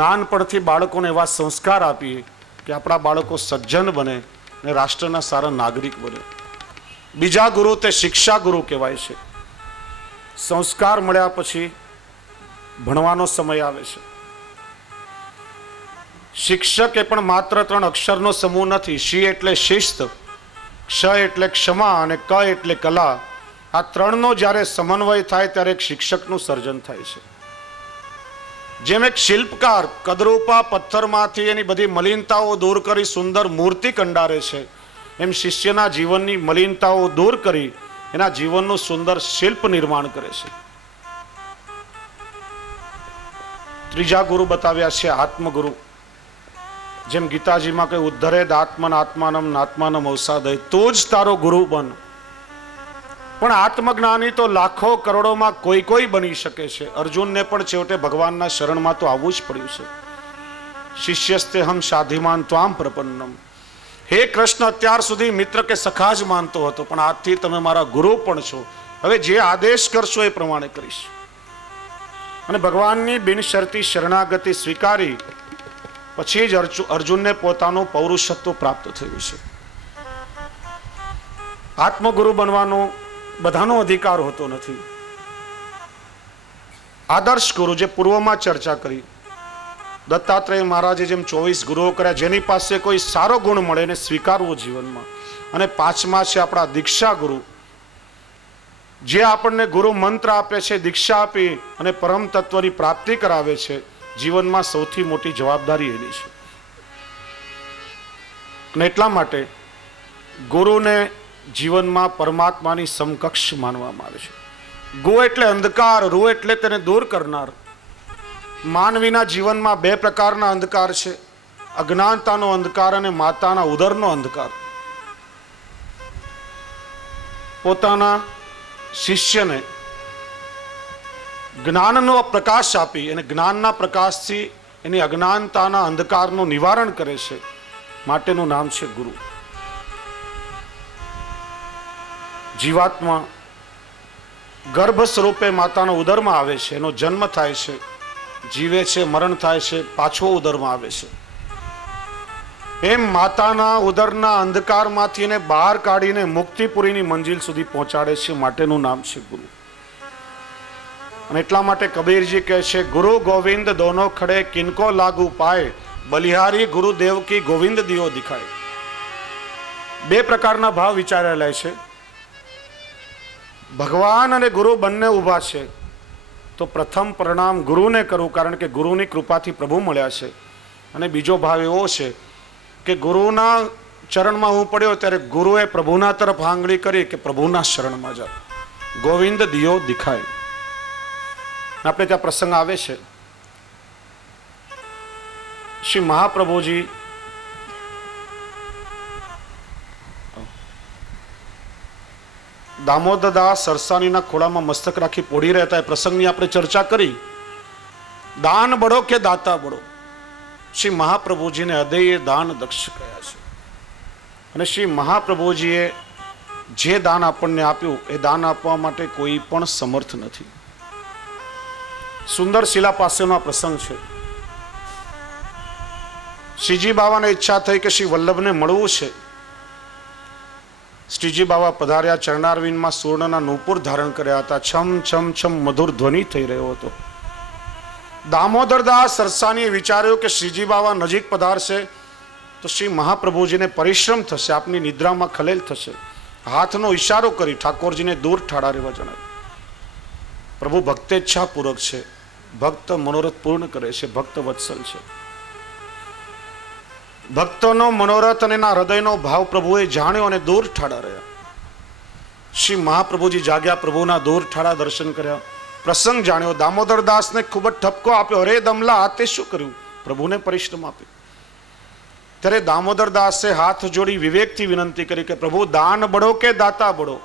નાનપણથી બાળકોને એવા સંસ્કાર આપીએ કે આપણા બાળકો સજ્જન બને ને રાષ્ટ્રના સારા નાગરિક બને. બીજા ગુરુ તે શિક્ષા ગુરુ કહેવાય છે. સંસ્કાર મળ્યા પછી ભણવાનો સમય આવે છે. શિક્ષક એ પણ માત્ર 3 અક્ષરનો સમૂહ નથી. શી એટલે શિસ્ત, ક્ષ એટલે ક્ષમા અને ક એટલે કલા. આ 3નો જ્યારે સમન્વય થાય ત્યારે એક શિક્ષકનું સર્જન થાય છે. જેમ એક શિલ્પકાર કદરૂપા પથ્થરમાંથી એની બધી મલિનતાઓ દૂર કરી સુંદર મૂર્તિ કંડારે છે, એમ શિષ્યના જીવનની મલિનતાઓ દૂર કરી એના જીવનનું સુંદર શિલ્પ નિર્માણ કરે છે. ત્રીજા ગુરુ બતાવ્યા છે આત્મગુરુ. જેમ ગીતાજીમાં કહ્યું, ઉદ્ધરેદ આત્મન આત્માનમ આત્માનમ અવસાદય, તું જ તારો ગુરુ બન. પણ આત્મજ્ઞાની તો લાખો કરોડોમાં કોઈ બની શકે છે. અર્જુનને પણ છેવટે ભગવાનના શરણમાં તો આવવું જ પડ્યું છે. શિષ્યસ્તે હમ સાધિમાન ત્વામ પ્રપન્નમ. હે કૃષ્ણ, અત્યાર સુધી મિત્ર કે સખા જ માનતો હતો, પણ આજથી તમે મારા ગુરુ પણ છો. હવે જે આદેશ કરશો એ પ્રમાણે કરીશ. અને ભગવાનની બિનશરતી શરણાગતિ સ્વીકારી પછી જ અર્જુનને પોતાનું પૌરુષત્વ પ્રાપ્ત થયું છે. આત્મગુરુ બનવાનો બધાનો અધિકાર હોતો નથી. આદર્શ ગુરુ, જે પૂર્વમાં ચર્ચા કરી, દત્તાત્રેય મહારાજે જેમ 24 ગુરુઓ કર્યા, જેની પાસે કોઈ સારો ગુણ મળે એને સ્વીકારવો જીવનમાં. અને 5મા છે આપણા દીક્ષા ગુરુ, જે આપણને ગુરુ મંત્ર આપે છે, દીક્ષા આપી અને પરમ તત્વની પ્રાપ્તિ કરાવે છે. જીવનમાં સૌથી મોટી જવાબદારી એની છે. અને એટલા માટે ગુરુને જીવનમાં પરમાત્માની સમકક્ષ માનવામાં આવે છે. ગો એટલે અંધકાર, રૂ એટલે તેને દૂર કરનાર. માનવીના જીવનમાં 2 પ્રકારના અંધકાર છે, અજ્ઞાનતાનો અંધકાર અને માતાના ઉદરનો અંધકાર. પોતાના શિષ્યને જ્ઞાનનો પ્રકાશ આપી અને જ્ઞાનના પ્રકાશથી એની અજ્ઞાનતાના અંધકારનું નિવારણ કરે છે, માટેનું નામ છે ગુરુ. જીવાત્મા ગર્ભ સ્વરૂપે માતાના ઉદરમાં આવે છે, એનો જન્મ થાય છે, જીવે છે, મરણ થાય છે, પાછો ઉદરમાં આવે છે. એમ માતાના ઉદરના અંધકારમાંથી એને બહાર કાઢીને મુક્તિપુરીની મંજિલ સુધી પહોંચાડે છે, માટેનું નામ છે ગુરુ. અને એટલા માટે કબીરજી કહે છે, ગુરુ ગોવિંદ દોનો ખડે કિनको લાગુ પાય, બલિહારી ગુરુદેવ કી ગોવિંદ દિયો દિખાય. 2 પ્રકારના ભાવ વિચારેલા છે. ભગવાન અને ગુરુ બંને ઊભા છે, તો પ્રથમ પ્રણામ ગુરુને કરું, કારણ કે ગુરુની કૃપાથી પ્રભુ મળ્યા છે. અને બીજો ભાવ એવો છે કે ગુરુના ચરણમાં હું પડ્યો ત્યારે ગુરુએ પ્રભુના તરફ આંગળી કરી કે પ્રભુના શરણમાં જા, ગોવિંદ દિયો દિખાય. આપણે ત્યાં પ્રસંગ આવે છે, શ્રી મહાપ્રભુજી દામોદરદાસ સરસાનીના ખોળામાં મસ્તક રાખી પોઢી રહેતા. એ પ્રસંગની આપણે ચર્ચા કરી. દાન બડો કે દાતા બડો. શ્રી મહાપ્રભુજીને હૃદયે દાન દક્ષ કહ્યા છે. અને શ્રી મહાપ્રભુજીએ જે દાન આપણને આપ્યું એ દાન આપવા માટે કોઈ પણ સમર્થ નથી. સુંદર શિલા પાસેનો આ પ્રસંગ છે. શ્રીજી બાવાને ઈચ્છા થઈ કે શ્રી વલ્લભને મળવું છે. શ્રીજી બાવા પધાર્યા. ચરણારવિંદમાં સુવર્ણના નૂપુર ધારણ કર્યા હતા. છમ છમ છમ મધુર ધ્વનિ થઈ રહ્યો હતો. દામોદરદાસ સરસાનીએ વિચાર્યું કે શ્રીજી બાવા નજીક પધારશે તો શ્રી મહાપ્રભુજીને પરિશ્રમ થશે, આપની નિદ્રામાં ખલેલ થશે. હાથનો ઈશારો કરી ઠાકોરજીને દૂર ઠાડા રહેવા જણાવ્યું. પ્રભુ ભક્તેચ્છા પૂરક છે, ભક્ત મનોરથ પૂર્ણ કરે છે, ભક્ત વત્સલ છે. ભક્તોનો મનોરથ અને એના હૃદયનો ભાવ પ્રભુએ જાણ્યો અને દૂર ઠાડા રહ્યા. શ્રી મહાપ્રભુજી જાગ્યા, પ્રભુના દૂર ઠાડા દર્શન કર્યા, પ્રસંગ જાણ્યો. દામોદરદાસને ખૂબ જ ઠપકો આપ્યો, અરે દમલા આ તે શું કર્યું? પ્રભુને પરિશ્રમ આપ્યો. ત્યારે દામોદરદાસે હાથ જોડી વિવેકથી વિનંતી કરી કે પ્રભુ દાન બડો કે દાતા બડો?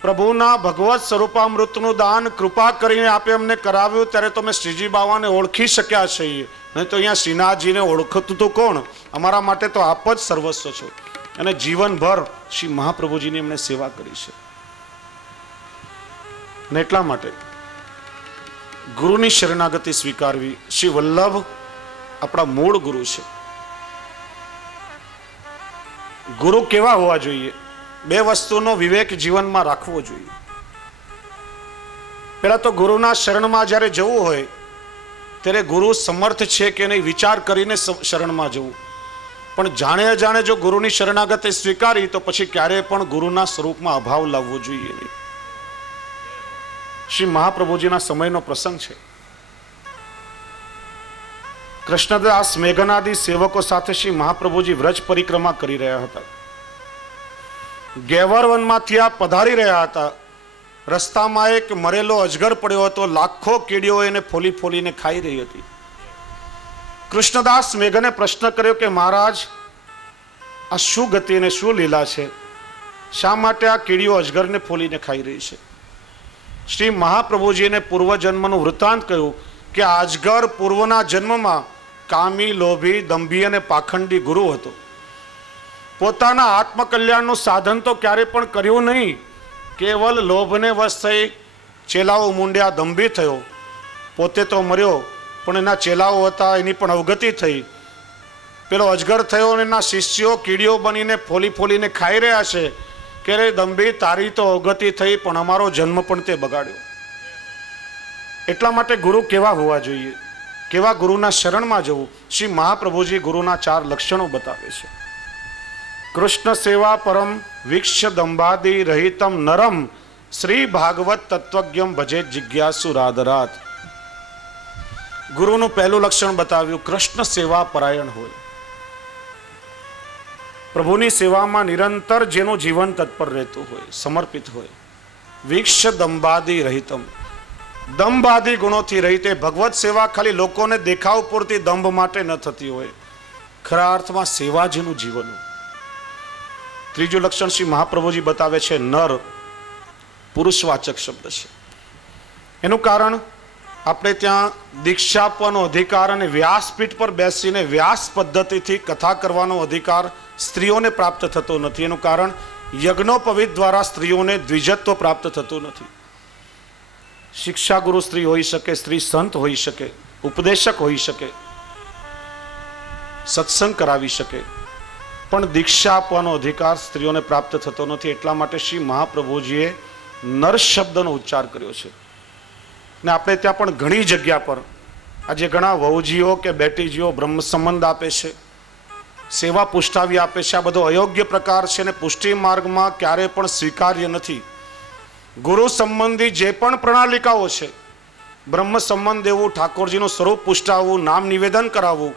પ્રભુના ભગવત સ્વરૂપામૃતનું દાન કૃપા કરીને આપે અમને કરાવ્યું ત્યારે તો અમે શ્રીજી બાવાને ઓળખી શક્યા છીએ. નહીં તો અહીંયા શ્રીનાથજીને ઓળખતું તો કોણ? અમારા માટે તો આપ જ સર્વસ્વ છો. અને જીવનભર શ્રી મહાપ્રભુજીની એમણે સેવા કરી છે. અને એટલા માટે ગુરુની શરણાગતિ સ્વીકારવી. શ્રી વલ્લભ આપણા મૂળ ગુરુ છે. ગુરુ કેવા હોવા જોઈએ? બે વસ્તુનો વિવેક જીવનમાં રાખવો જોઈએ. પહેલા તો ગુરુના શરણમાં જ્યારે જવું હોય ત્યારે ગુરુ સમર્થ છે કે નહીં વિચાર કરીને શરણમાં જવું. પણ જાણે અજાણે જો ગુરુની શરણાગતિ સ્વીકારી તો પછી ક્યારેય પણ ગુરુના સ્વરૂપમાં અભાવ લાવવો જોઈએ નહીં. શ્રી મહાપ્રભુજીના સમયનો પ્રસંગ છે. કૃષ્ણદાસ મેઘનાદી સેવકો સાથે શ્રી મહાપ્રભુજી વ્રજ પરિક્રમા કરી રહ્યા હતા. ગેવર વનમાંથી આ પધારી રહ્યા હતા. રસ્તામાં એક મરેલો અજગર પડ્યો હતો. લાખો કીડીઓ એને ફોલી ફોલીને ખાઈ રહી હતી. કૃષ્ણદાસ મેઘને પ્રશ્ન કર્યો કે મહારાજ, આ શું ગતિ અને શું લીલા છે? શા માટે આ કીડીઓ અજગરને ફોલીને ખાઈ રહી છે? શ્રી મહાપ્રભુજીને પૂર્વજન્મનું વૃત્તાંત કહ્યું કે અજગર પૂર્વના જન્મમાં કામી, લોભી, દંભી અને પાખંડી ગુરુ હતો. પોતાના આત્મકલ્યાણનું સાધન તો ક્યારે પણ કર્યું નહીં. કેવલ લોભને વશ થઈ ચેલાઓ મૂંડ્યા, દંભી થયો. પોતે તો મર્યો પણ એના ચેલાઓ હતા એની પણ અવગતિ થઈ. પેલો અજગર થયો અને એના શિષ્યો કીડીઓ બનીને ફોલી ફોલીને ખાઈ રહ્યા છે કે રે દંભી, તારી તો અવગતિ થઈ પણ અમારો જન્મ પણ તે બગાડ્યો. એટલા માટે ગુરુ કેવા હોવા જોઈએ, કેવા ગુરુના શરણમાં જવું? શ્રી મહાપ્રભુજી ગુરુના 4 લક્ષણો બતાવે છે. કૃષ્ણ સેવા પરમ વીક્ષ્ય દંભાદિ રહિતમ નરમ શ્રી ભાગવત તત્વજ્ઞમ ભજે જિજ્ઞાસુ રાધરાત. ગુરુનું પહેલું લક્ષણ બતાવ્યું, કૃષ્ણ સેવા પરાયણ હોય. પ્રભુની સેવામાં નિરંતર જેનું જીવન તત્પર રહેતું હોય, સમર્પિત હોય. વીક્ષ્ય દંભાદિ રહિતમ, દંભ આદિ ગુણોથી રહિત. ભગવત સેવા ખાલી લોકોને દેખાવ પૂરતી દંભ માટે ન થતી હોય, ખરા અર્થમાં સેવા જેનું જીવન. ત્રીજું લક્ષણ શ્રી મહાપ્રભુજી બતાવે છે, નર, પુરુષવાચક શબ્દ છે. એનું કારણ આપણે ત્યાં દીક્ષા આપવાનો અધિકાર અને વ્યાસપીઠ પર બેસીને વ્યાસ પદ્ધતિથી કથા કરવાનો અધિકાર સ્ત્રીઓને પ્રાપ્ત થતો નથી. એનું કારણ યજ્ઞોપવિત દ્વારા સ્ત્રીઓને દ્વિજત્વ પ્રાપ્ત થતું નથી. શિક્ષા ગુરુ સ્ત્રી હોઈ શકે, સ્ત્રી સંત હોઈ શકે, ઉપદેશક હોઈ શકે, સત્સંગ કરાવી શકે, પણ દીક્ષા આપવાનો અધિકાર સ્ત્રીઓને પ્રાપ્ત થતો નથી. એટલા માટે શ્રી મહાપ્રભુજીએ નર શબ્દનો ઉચ્ચાર કર્યો છે. ને આપણે ત્યાં પણ ઘણી જગ્યા પર આજે ઘણા વહુજીઓ કે બેટીજીઓ બ્રહ્મ સંબંધ આપે છે, સેવા પુષ્ટાવી આપે છે. આ બધો અયોગ્ય પ્રકાર છે ને પુષ્ટિ માર્ગમાં ક્યારે પણ સ્વીકાર્ય નથી. ગુરુ સંબંધી જે પણ પ્રણાલિકાઓ છે, બ્રહ્મ સંબંધ દેવું, ઠાકોરજીનું સ્વરૂપ પુષ્ટાવવું, નામ નિવેદન કરાવવું,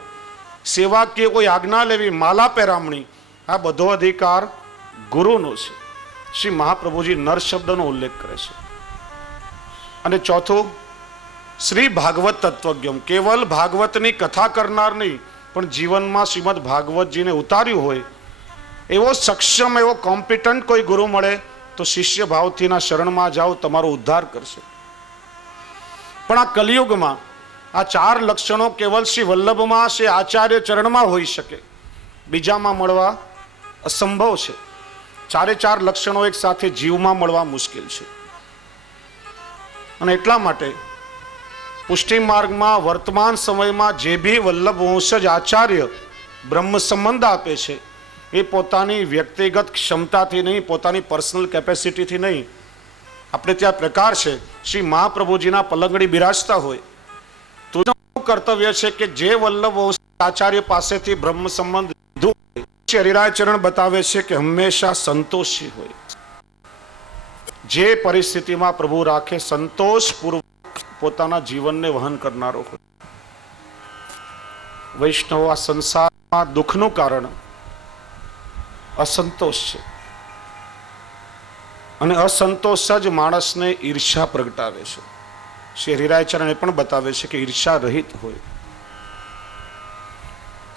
સેવા કે કોઈ આજ્ઞા લેવી, માલા પહેરામણી, આ બધો અધિકાર ગુરુનો છે. શ્રી મહાપ્રભુજી નર શબ્દનો ઉલ્લેખ કરે છે. અને ચોથું, શ્રી ભાગવત તત્વજ્ઞમ, કેવલ ભાગવતની કથા કરનાર નહીં પણ જીવનમાં શ્રીમદ ભાગવતજીને ઉતાર્યું હોય એવો સક્ષમ, એવો કોમ્પિટન્ટ કોઈ ગુરુ મળે તો શિષ્ય ભાવથીના શરણમાં જાઓ, તમારો ઉદ્ધાર કરશે. પણ આ કલિયુગમાં આ 4 લક્ષણો કેવલ શ્રી વલ્લભમાં, શ્રી આચાર્ય ચરણમાં હોઈ શકે, બીજામાં મળવા અસંભવ છે. 4 લક્ષણો એક સાથે જીવમાં મળવા મુશ્કેલ છે. અને એટલા માટે પુષ્ટિ માર્ગમાં વર્તમાન સમયમાં જે બી વલ્લભ વંશજ આચાર્ય બ્રહ્મ સંબંધ આપે છે એ પોતાની વ્યક્તિગત ક્ષમતાથી નહીં, પોતાની પર્સનલ કેપેસિટીથી નહીં. આપણે ત્યાં પ્રકાર છે, શ્રી મહાપ્રભુજીના પલંગડી બિરાજતા હોય તો કર્તવ્ય છે કે જે વલ્લભ આચાર્ય પાસેથી બ્રહ્મ સંબંધ લીધું હોય, હરિરાય ચરણ બતાવે છે કે હંમેશા સંતોષી હોય. જે પરિસ્થિતિમાં પ્રભુ રાખે સંતોષપૂર્વક પોતાના જીવનને વહન કરનારો હોય. વૈષ્ણવ આ સંસારમાં દુઃખનું કારણ અસંતોષ છે. અને અસંતોષ જ માણસને ઈર્ષા પ્રગટાવે છે. શ્રી હરિરાયચરણ એ પણ બતાવે છે કે ઈર્ષા રહિત હોય.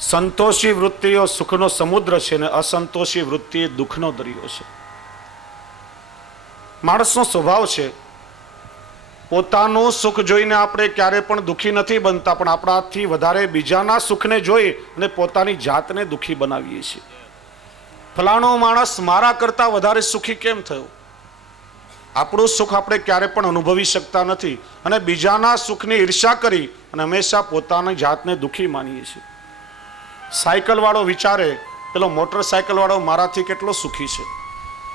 સંતોષી વૃત્તિઓ સુખનો સમુદ્ર છે ને અસંતોષી વૃત્તિ એ દુઃખનો દરિયો છે. માણસનો સ્વભાવ છે, પોતાનું સુખ જોઈને આપણે ક્યારે પણ દુઃખી નથી બનતા, પણ આપણાથી વધારે બીજાના સુખને જોઈ અને પોતાની જાતને દુઃખી બનાવીએ છીએ. ફલાણો માણસ મારા કરતા વધારે સુખી કેમ થયો? આપણું સુખ આપણે ક્યારે પણ અનુભવી શકતા નથી અને બીજાના સુખની ઈર્ષા કરી અને હંમેશા પોતાની જાતને દુઃખી માનીએ છીએ. સાયકલ વાળો વિચારે પેલો મોટરસાયકલ વાળો મારાથી કેટલો સુખી છે,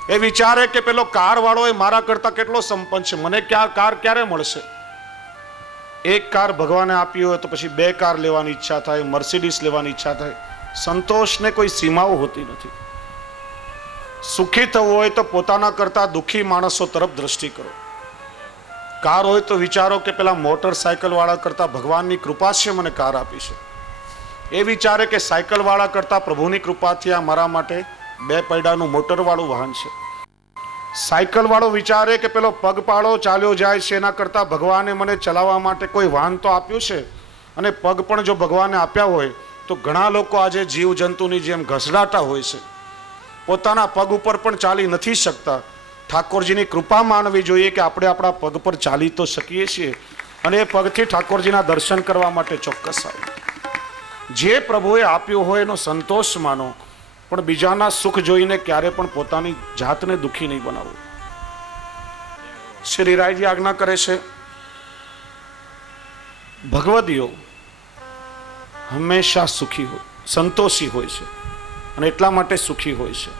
એ વિચારે કે પેલો કાર વાળો એ મારા કરતા કેટલો સંપન્ન છે, મને કાર ક્યારે મળશે? એક કાર ભગવાને આપી હોય તો પછી 2 કાર લેવાની ઈચ્છા થાય, મર્સિડીઝ લેવાની ઈચ્છા થાય. સંતોષને કોઈ સીમાઓ હોતી નથી. સુખી થવું હોય તો પોતાના કરતા દુઃખી માણસો તરફ દ્રષ્ટિ કરો. કાર હોય તો વિચારો કે પેલા મોટરસાયકલ વાળા કરતા ભગવાનની કૃપા છે મને કાર આપી છે. એ વિચારે કે સાયકલ વાળા કરતા પ્રભુની કૃપાથી આ મારા માટે 2 પૈડાનું મોટર વાળું વાહન છે. સાયકલ વાળો વિચારે કે પેલો પગપાળો ચાલ્યો જાય છે એના કરતા ભગવાને મને ચલાવવા માટે કોઈ વાહન તો આપ્યું છે. અને પગ પણ જો ભગવાને આપ્યા હોય તો ઘણા લોકો આજે જીવ જંતુની જેમ ઘસડાતા હોય છે, પોતાના પગ ઉપર પણ ચાલી નથી શકતા. ઠાકોરજીની કૃપા માનવી જોઈએ કે આપણે આપણા પગ પર ચાલી તો શકીએ છીએ અને એ પગથી ઠાકોરજીના દર્શન કરવા માટે ચોક્કસ આવે. જે પ્રભુએ આપ્યું હોય એનો સંતોષ માનો, પણ બીજાના સુખ જોઈને ક્યારે પણ પોતાની જાતને દુઃખી નહીં બનાવવું. શ્રી રાયજી આજ્ઞા કરે છે, ભગવદીઓ હંમેશા સુખી હોય, સંતોષી હોય છે અને એટલા માટે સુખી હોય છે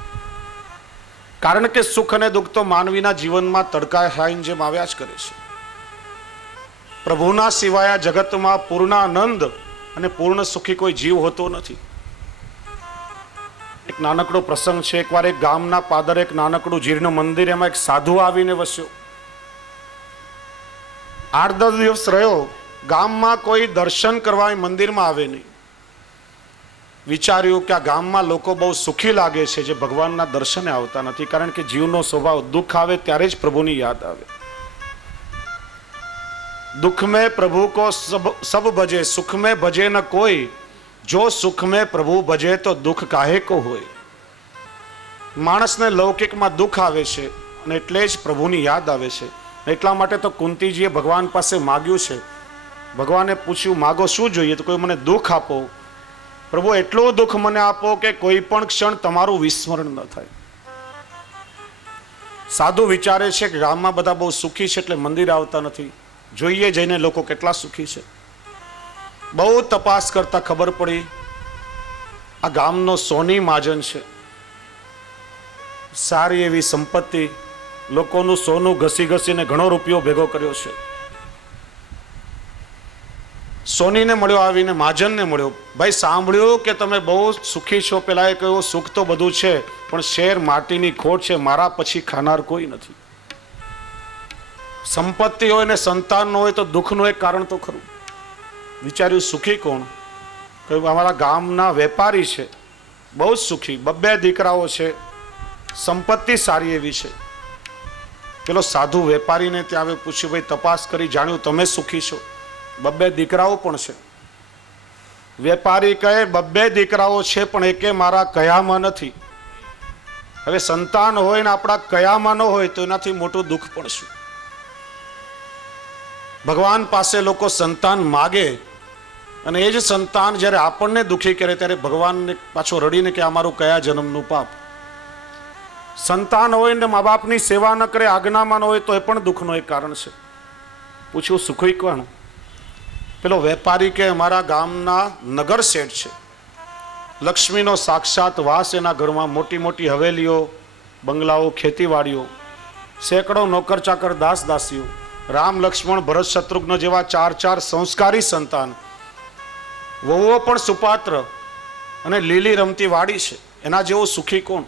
કારણ કે સુખ અને દુઃખ તો માનવીના જીવનમાં તડકા હાઈન જેમ આવ્યા જ કરે છે. પ્રભુના સિવાય જગતમાં પૂર્ણાનંદ અને પૂર્ણ સુખી કોઈ જીવ હોતો નથી. એક નાનકડો પ્રસંગ છે. એકવાર એક ગામના પાદરે એક નાનકડું જીર્ણ મંદિર, એમાં એક સાધુ આવીને વસ્યો. 8-10 દિવસ રહ્યો. ગામમાં કોઈ દર્શન કરવા મંદિરમાં આવે નહીં. વિચાર્યું કે આ ગામમાં લોકો બહુ સુખી લાગે છે જે ભગવાનના દર્શને આવતા નથી, કારણ કે જીવનો સ્વભાવ દુઃખ આવે ત્યારે જ પ્રભુની યાદ આવે. दुख में प्रभु को सब भजे, सुख में भजे न कोई, जो सुख में प्रभु भजे तो दुख काहे को होय. માણસને લૌકિકમાં દુઃખ આવે છે અને એટલે જ પ્રભુની યાદ આવે છે. એટલા માટે તો કુંતીજીએ ભગવાન પાસે માગ્યું છે. ભગવાને પૂછ્યું, માગો શું જોઈએ? તો કોઈ મને દુઃખ આપો. પ્રભુ એટલું દુઃખ મને આપો કે કોઈ પણ ક્ષણ તમારું વિસ્મરણ ન થાય. સાધુ વિચારે છે કે ગામમાં બધા બહુ સુખી છે એટલે મંદિર આવતા નથી, જોઈએ જઈને લોકો કેટલા સુખી છે. બહુ તપાસ કરતા ખબર પડી આ ગામનો સોની મહાજન છે, સારી એવી સંપત્તિ, લોકોનું સોનું ઘસી ઘસીને ઘણો રૂપિયો ભેગો કર્યો છે. સોનીને મળ્યો, આવીને મહાજનને મળ્યો. ભાઈ સાંભળ્યું કે તમે બહુ સુખી છો. પેલા એ કહ્યું, સુખ તો બધું છે પણ શેર માટીની ખોટ છે, મારા પછી ખાનાર કોઈ નથી. સંપત્તિ હોય ને સંતાન ન હોય તો દુઃખનું એક કારણ તો ખરું. વિચાર્યું સુખી કોણ? કહ્યું અમારા ગામના વેપારી છે, બહુ જ સુખી, 2 દીકરાઓ છે, સંપત્તિ સારી એવી છે. પેલો સાધુ વેપારીને ત્યાં આવે, પૂછ્યું, ભાઈ તપાસ કરી જાણ્યું તમે સુખી છો? 2 દીકરાઓ પણ છે. વેપારી કહે 2 દીકરાઓ છે પણ એકે મારા કયામાં નથી. હવે સંતાન હોય ને આપણા કયામાં ન હોય તો એનાથી મોટું દુઃખ પણ શું? ભગવાન પાસે લોકો સંતાન માગે અને એ જ સંતાન જ્યારે આપણને દુઃખી કરે ત્યારે ભગવાનને પાછો રડીને કે અમારું કયા જન્મનું પાપ. સંતાન હોય ને મા બાપની સેવા ન કરે, આજ્ઞામાં ન હોય તો એ પણ દુઃખનું એક કારણ છે. પૂછ્યું સુખી કોણ? પેલો વેપારી કે અમારા ગામના નગર શેઠ છે, લક્ષ્મીનો સાક્ષાત વાસ એના ઘરમાં, મોટી મોટી હવેલીઓ, બંગલાઓ, ખેતીવાડીઓ, સેંકડો નોકર ચાકર, દાસ દાસીઓ, રામ લક્ષ્મણ ભરત શત્રુઘ્ન જેવા 4 સંસ્કારી સંતાન, વહુઓ પણ સુપાત્ર અને લીલી રમતી વાડી છે. એના જેવો સુખી કોણ?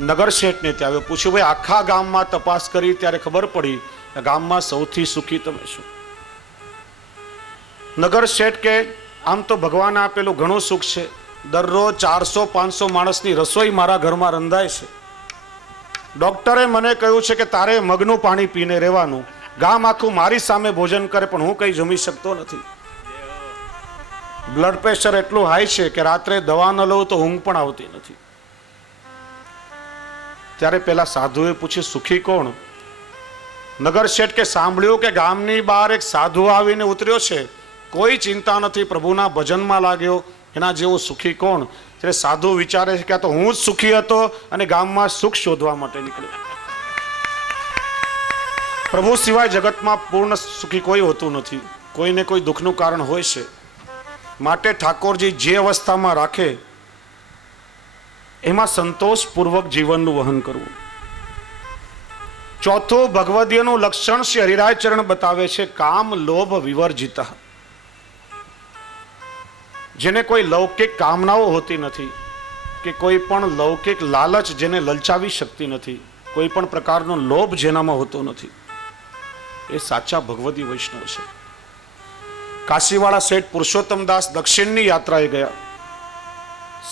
નગર શેઠને ત્યાં પૂછ્યું, ભાઈ આખા ગામમાં તપાસ કરી ત્યારે ખબર પડી ગામમાં સૌથી સુખી તમે છો. નગર શેઠ કે આમ તો ભગવાને આપેલું ઘણું સુખ છે, દરરોજ 400-500 માણસની રસોઈ મારા ઘરમાં રંધાય છે. ડોક્ટરે મને કહ્યું છે કે તારે મગનું પાણી પીને રહેવાનું, ગામ આખું મારી સામે ભોજન કરે પણ હું કંઈ જમી શકતો નથી. બ્લડ પ્રેશર એટલું હાઈ છે કે રાત્રે દવા ન લઉં તો ઊંઘ પણ આવતી નથી. ત્યારે પેલા સાધુએ પૂછ્યું સુખી કોણ? નગર શેઠ કે સાંભળ્યું કે ગામની બહાર એક સાધુ આવીને ઉતર્યો છે, કોઈ ચિંતા નથી, પ્રભુના ભજનમાં લાગ્યો, એના જેવો સુખી કોણ? ત્યારે સાધુ વિચારે છે કે આ તો હું જ સુખી હતો અને ગામમાં સુખ શોધવા માટે નીકળ્યો. પ્રભુ સિવાય જગતમાં પૂર્ણ સુખી કોઈ હોતું નથી, કોઈને કોઈ દુઃખનું કારણ હોય છે. માટે ઠાકોરજી જે અવસ્થામાં રાખે એમાં સંતોષપૂર્વક જીવનનું વહન કરવું. ચોથું ભગવદીયનું લક્ષણ શ્રી હરિરાય ચરણ બતાવે છે, કામ લોભ વિવર્જિત. જેને કોઈ લૌકિક કામનાઓ હોતી નથી કે કોઈ પણ લૌકિક લાલચ જેને લલચાવી શકતી નથી, કોઈ પણ પ્રકારનો લોભ જેનામાં હોતો નથી, એ સાચા ભગવદી વૈષ્ણવ છે. કાશીવાળા શેઠ પુરુષોત્તમદાસ દક્ષિણની યાત્રાએ ગયા.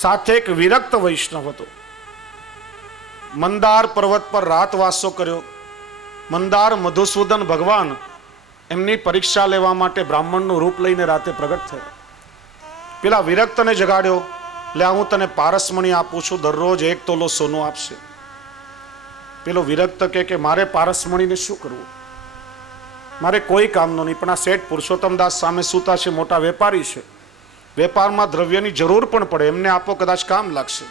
સાથે એક વિરક્ત વૈષ્ણવ હતો. મંદાર પર્વત પર રાતવાસો કર્યો. મંદાર મધુસૂદન ભગવાન એમની પરીક્ષા લેવા માટે બ્રાહ્મણનું રૂપ લઈને રાતે પ્રગટ થયા. પેલા વિરક્તને જગાડ્યો. લે હું તને પારસમણી આપું છું, દરરોજ 1 તોલો સોનું આપશે. પેલો વિરક્ત કે મારે પારસમણીને શું કરવું, મારે કોઈ કામનો નહીં. પણ આ શેઠ પુરુષોત્તમદાસ સામે સૂતા છે, મોટા વેપારી છે, વેપારમાં દ્રવ્યની જરૂર પણ પડે, એમને આપો કદાચ કામ લાગશે.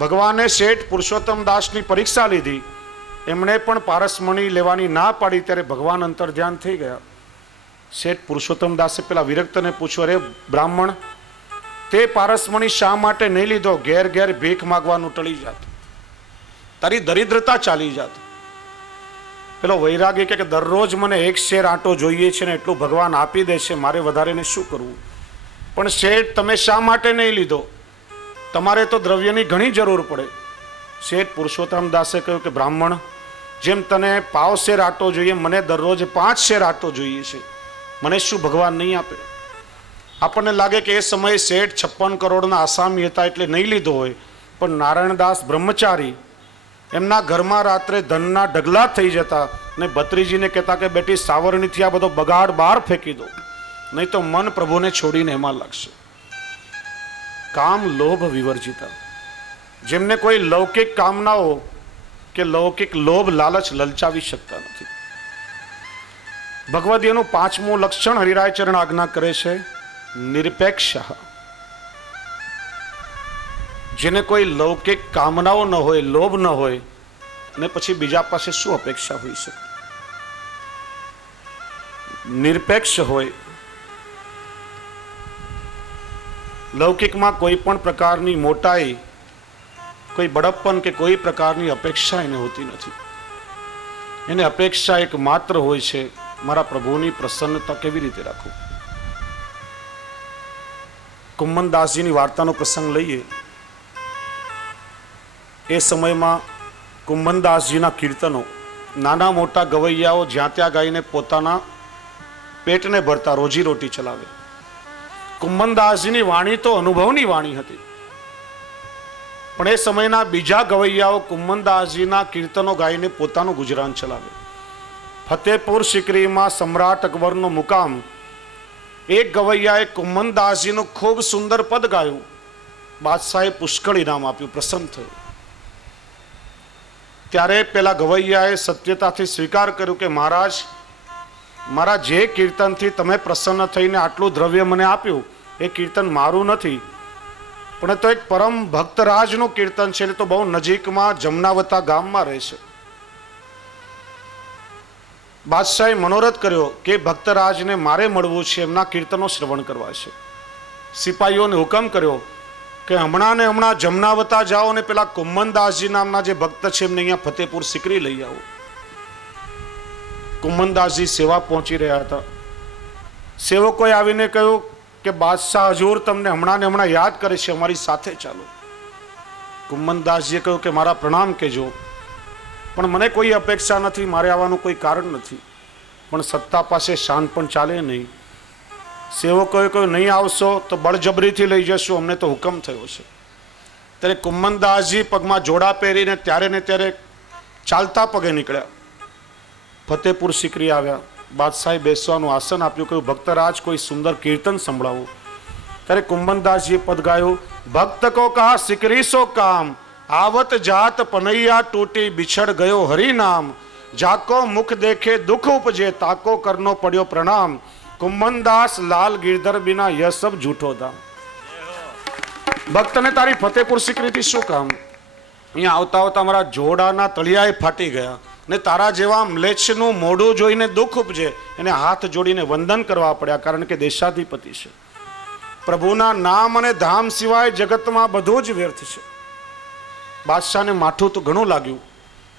ભગવાને શેઠ પુરુષોત્તમદાસની પરીક્ષા લીધી. એમણે પણ પારસમણી લેવાની ના પાડી ત્યારે ભગવાન અંતર ધ્યાન થઈ ગયા. શેઠ પુરુષોત્તમદાસે પેલા વિરક્તને પૂછ્યું, અરે બ્રાહ્મણ, તે પારસમણી શા માટે નહીં લીધો? ઘેર ઘેર ભીખ માગવાનું ટળી જાત, તારી દરિદ્રતા ચાલી જાત. પેલો વૈરાગી કે દરરોજ મને 1 શેર આંટો જોઈએ છે ને એટલું ભગવાન આપી દે છે, મારે વધારે ને શું કરવું? પણ શેઠ તમે શા માટે નહીં લીધો? તમારે તો દ્રવ્યની ઘણી જરૂર પડે. શેઠ પુરુષોત્તમદાસે કહ્યું કે બ્રાહ્મણ, જેમ તને 1/2 શેર આંટો જોઈએ, મને દરરોજ 5 શેર આંટો જોઈએ છે, મને શું ભગવાન નહીં આપે? આપણને લાગે કે એ સમયે શેઠ 56 કરોડના આસામી હતા એટલે નહીં લીધો હોય, પણ નારાયણદાસ બ્રહ્મચારી, એમના ઘરમાં રાત્રે ધનના ઢગલા થઈ જતા ને ભત્રીજીને કહેતા કે બેટી સાવરણીથી આ બધો બગાડ બહાર ફેંકી દો, નહીં તો મન પ્રભુને છોડીને એમાં લાગશે. કામ લોભ વિવર્જિતા. જેમને કોઈ લૌકિક કામનાઓ કે લૌકિક લોભ લાલચ લલચાવી શકતા નથી. ભગવદીયનું 5મું લક્ષણ હરિરાય ચરણ આજ્ઞા કરે છે, નિરપેક્ષ. જેને કોઈ લૌકિક કામનાઓ ન હોય, લોભ ન હોય, ને પછી બીજા પાસે શું અપેક્ષા હોઈ શકે? નિરપેક્ષ હોય. લૌકિકમાં કોઈ પણ પ્રકારની મોટાઈ, કોઈ બડપ્પન કે કોઈ પ્રકારની અપેક્ષા એને હોતી નથી. એને અપેક્ષા એક માત્ર હોય છે, મારા પ્રભુની પ્રસન્નતા કેવી રીતે રાખું. કુમ્મનદાસજીની વાર્તાનો પ્રસંગ લઈએ. એ સમયમાં કુમ્મનદાસજીના કીર્તનો નાના મોટા ગવૈયાઓ જ્યાં ત્યાં ગાઈને પોતાના પેટને ભરતા, રોજીરોટી ચલાવે. કુમ્મનદાસજીની વાણી તો અનુભવની વાણી હતી, પણ એ સમયના બીજા ગવૈયાઓ કુમ્મનદાસજીના કીર્તનો ગાઈને પોતાનું ગુજરાન ચલાવે. ફતેપુર સિકરીમાં સમ્રાટ અકબરનો મુકામ, એક ગવૈયાએ કુમ્મનદાસજીનું ખૂબ સુંદર પદ ગાયું. બાદશાહે પુષ્કળ ઇનામ આપ્યું, પ્રસન્ન થયું. ત્યારે પેલા ગવૈયાએ સત્યતાથી સ્વીકાર કર્યો કે મહારાજ, મારા જે કીર્તનથી તમે પ્રસન્ન થઈને આટલું દ્રવ્ય મને આપ્યું, એ કીર્તન મારું નથી, પણ તો એક પરમ ભક્તરાજનું કીર્તન છે. એટલે તો બહુ નજીકમાં જમનાવતા ગામમાં રહે છે. બાદશાહે મનોરથ કર્યો કે ભક્તરાજને મારે મળવું છે, એમના કીર્તનો શ્રવણ કરવા છે. સિપાહીઓને હુકમ કર્યો કે હમણાં ને હમણાં જમનાવતા જાઓ અને પેલા કુમ્મનદાસજી નામના જે ભક્ત છે એમને અહીંયા ફતેપુર સિકરી લઈ આવો. કુમ્મનદાસજી સેવા પહોંચી રહ્યા હતા. સેવકોએ આવીને કહ્યું કે બાદશાહ હજૂર તમને હમણાં ને હમણાં યાદ કરે છે, અમારી સાથે ચાલો. કુમ્મનદાસજીએ કહ્યું કે મારા પ્રણામ કહેજો, પણ મને કોઈ અપેક્ષા નથી, મારે આવવાનું કોઈ કારણ નથી, પણ સત્તા પાસે શાન પણ ચાલે નહીં. સેવકોએ કહ્યું નહીં આવશો તો બળજબરીથી લઈ જશું, અમને તો હુકમ થયો છે. ત્યારે કુમ્મનદાસજી પગમાં જોડા પહેરીને ત્યારે ને ત્યારે ચાલતા પગે નીકળ્યા. ફતેપુર સિકરી આવ્યા. બાદશાહે બેસવાનું આસન આપ્યું. કહ્યું ભક્તરાજ કોઈ સુંદર કીર્તન સંભળાવો. ત્યારે કુમ્મનદાસજીએ પદ ગાયું, ભક્ત કો કહા સિકરી સો કામ, આવત જાત પનૈયા તૂટી બિછડ ગયો હરિનામ, જાકો મુખ દેખે દુઃખ ઉપજે, તાકો કરનો પડ્યો પ્રણામ, કુમ્મનદાસ લાલ ગિરધર બિના યહ સબ જૂઠો ધામ. ભક્તને તારી ફતેપુર સિકરીથી શું કામ? અહીંયા આવતા આવતા મારા જોડાના તળિયાએ ફાટી ગયા, ને તારા જેવા મ્લેચ્છનું મોઢું જોઈને દુઃખ ઉપજે, એને હાથ જોડીને વંદન કરવા પડ્યા, કારણ કે દેશાધિપતિ છે. પ્રભુના નામ અને ધામ સિવાય જગતમાં બધું જ વ્યર્થ છે. બાદશાહને માઠું તો ઘણું લાગ્યું,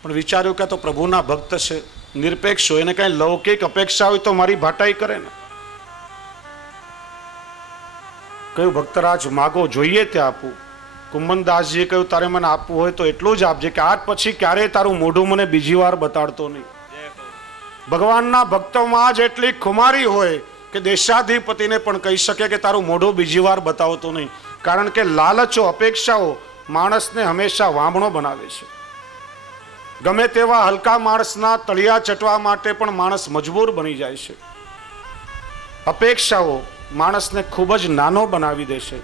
પણ વિચાર્યું કે આ તો પ્રભુના ભક્ત છે, નિરપેક્ષ હોય, એને કાંઈ લૌકિક અપેક્ષા હોય તો મારી ભાટાઈ કરે ને. કહ્યું ભક્તરાજ માગો, જોઈએ તે આપું. કુંભનદાસજીએ કહ્યું તારે મને આપવું હોય તો એટલું જ આપજે કે આજ પછી ક્યારેય તારું મોઢું મને બીજી વાર બતાડતો નહીં. ભગવાનના ભક્તોમાં જ એટલી ખુમારી હોય કે દેશાધિપતિને પણ કહી શકે કે તારું મોઢું બીજી વાર બતાવતો નહીં, કારણ કે લાલચો, અપેક્ષાઓ માણસને હંમેશા વામણો બનાવે છે. ગમે તેવા હલકા માણસના તળિયા ચટવા માટે પણ માણસ મજબૂર બની જાય છે. અપેક્ષાઓ માણસને ખૂબ જ નાનો બનાવી દે છે.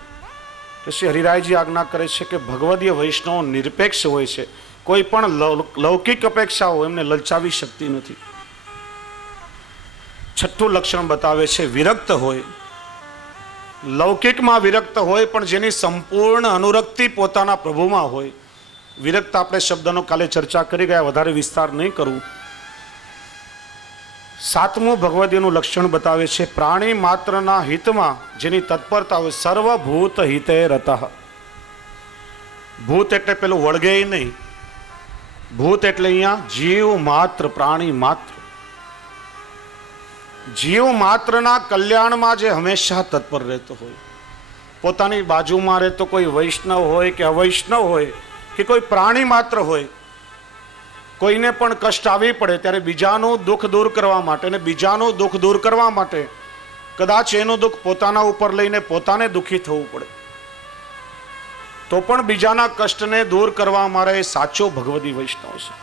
શ્રી હરિરાયજી આજ્ઞા કરે છે કે ભગવદીય વૈષ્ણવ નિરપેક્ષ હોય છે, કોઈ પણ લૌકિક અપેક્ષાઓ એમને લલચાવી શકતી નથી. છઠ્ઠું લક્ષણ બતાવે છે વિરક્ત હોય. લૌકિકમાં વિરક્ત હોય પણ જેની સંપૂર્ણ અનુરક્તિ પોતાના પ્રભુમાં હોય. વિરક્ત આપણે શબ્દનો કાલે ચર્ચા કરી ગયા, વધારે વિસ્તાર નહીં કરું. સાતમું ભગવદીયનું લક્ષણ બતાવે છે પ્રાણી માત્રના હિતમાં જેની તત્પરતા હોય. સર્વભૂત હિતે રતઃ. ભૂત એટલે પેલું વળગે નહીં, ભૂત એટલે અહીંયા જીવ માત્ર, પ્રાણી માત્ર. જીવ માત્રના કલ્યાણમાં જે હંમેશા તત્પર રહેતો હોય. પોતાની બાજુમાં રહેતો કોઈ વૈષ્ણવ હોય કે અવૈષ્ણવ હોય કે કોઈ પ્રાણી માત્ર હોય, કોઈને પણ કષ્ટ આવી પડે ત્યારે બીજાનું દુઃખ દૂર કરવા માટે અને બીજાનું દુઃખ દૂર કરવા માટે કદાચ એનું દુઃખ પોતાના ઉપર લઈને પોતાને દુઃખી થવું પડે તો પણ બીજાના કષ્ટને દૂર કરવા મારે એ સાચો ભગવદી વૈષ્ણવ છે.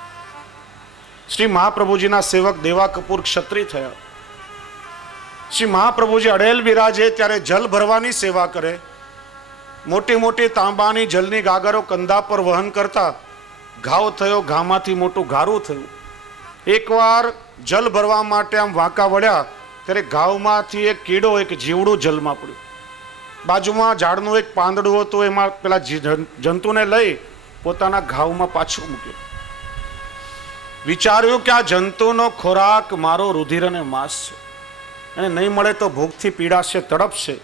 શ્રી મહાપ્રભુજીના સેવક દેવા કપૂર ક્ષત્રિય થયા. શ્રી મહાપ્રભુજી અડેલ બિરાજે ત્યારે જલ ભરવાની સેવા કરે. મોટી મોટી તાંબાની જલની ગાગરો કંધા પર વહન કરતા ઘાવ થયો, ઘામાંથી મોટું ગારું થયું. એકવાર જલ ભરવા માટે આમ વાંકા વળ્યા ત્યારે ઘાવમાંથી એક કીડો, એક જીવડું જલમાં પડ્યું. બાજુમાં ઝાડનું એક પાંદડું હતું, એમાં પેલા જંતુને લઈ પોતાના ઘાવમાં પાછું મૂક્યું. વિચાર્યું કે આ જંતુનો ખોરાક મારો રુધિર અને માંસ છે, અને નહીં મળે તો ભૂખથી પીડાશે, તડપશે.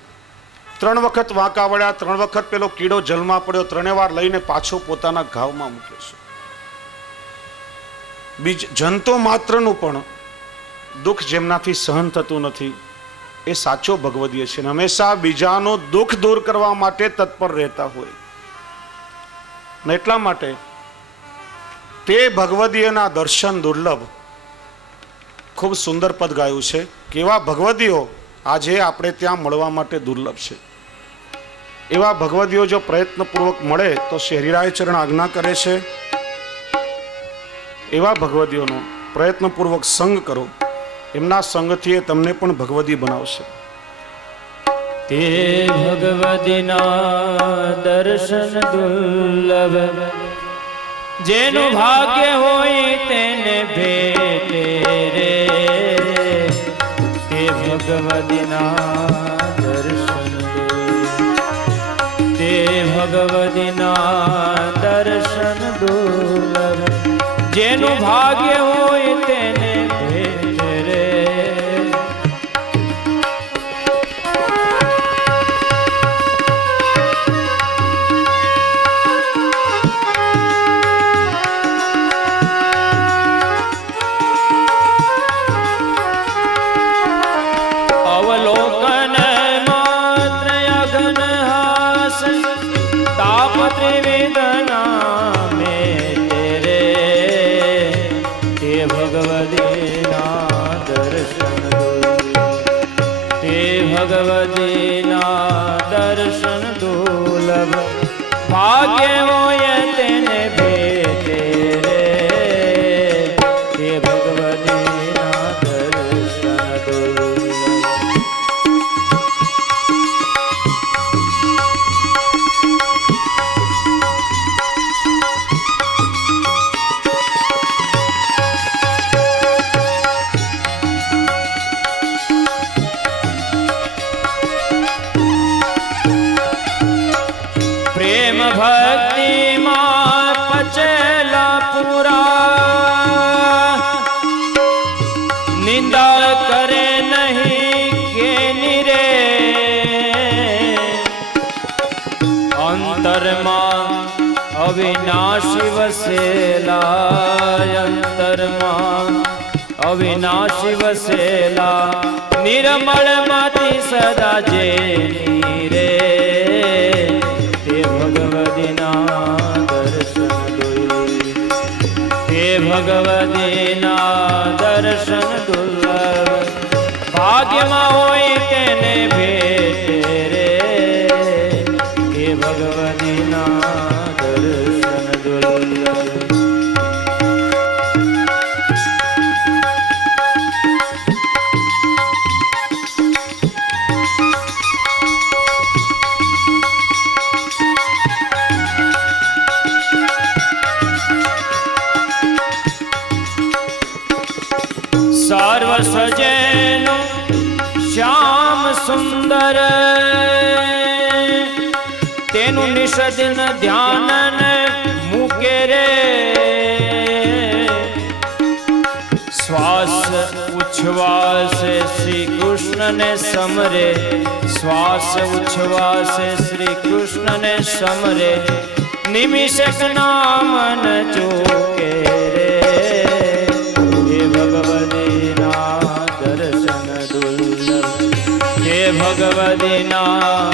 3 વખત વાંકા વળ્યા, 3 વખત પેલો કીડો જલમાં પડ્યો, 3 વાર લઈને પાછો પોતાના ઘાવમાં મૂક્યો છે. જંતુ માત્રનું પણ દુઃખ જેમનાથી સહન થતું નથી એ સાચો ભગવદીય છે. હંમેશા બીજાનું દુઃખ દૂર કરવા માટે તત્પર રહેતા હોય. ને એટલા માટે તે ભગવદીયના દર્શન દુર્લભ. ખૂબ સુંદર પદ ગાયું છે. કેવા ભગવદીઓ આજે આપણે ત્યાં મળવા માટે દુર્લભ છે. એવા ભગવદીઓ જો પ્રયત્નપૂર્વક મળે તો શ્રી હરિરાય ચરણ આજ્ઞા કરે છે એવા ભગવદીઓનો પ્રયત્નપૂર્વક સંગ કરો. એમના સંગથી એ તમને પણ ભગવદી બનાવશે. તે ભગવદીના દર્શન દુર્લભ, જેનું ભાગ્ય હોય તેને ભેટે રે. તે ભગવદીના દર્શન દુર્લભ, તે ભગવદીના દર્શન દુર્લભ, જેનું ભાગ્ય હોય તેને ભેટ રે. અવલોકન માત્ર અઘન હાસ, તાપ ત્રિવેદના મેં તેરે. અવિનાશી વસેલા અંતરમાં અવિનાશી વસેલા નિર્મળ માંથી સદા જે રે તે ભગવદીના દર્શન દુર્લભ તે ભગવદીના દર્શન દુર્લભ ભાગ્યમાં હોય તેને ભેટે રે તે ભગવદીના દર્શન દુર્લભ સર્વ સજેનો શ્યામ સુંદર તેનું નિષદિન ધ્યાન મૂકે રે શ્વાસ ઉચ્છ્વાસે શ્રી કૃષ્ણને સમરે શ્વાસ ઉચ્છ્વાસે શ્રી કૃષ્ણને સમરે નિમિષક નામન ચૂકે રે ભગવદીના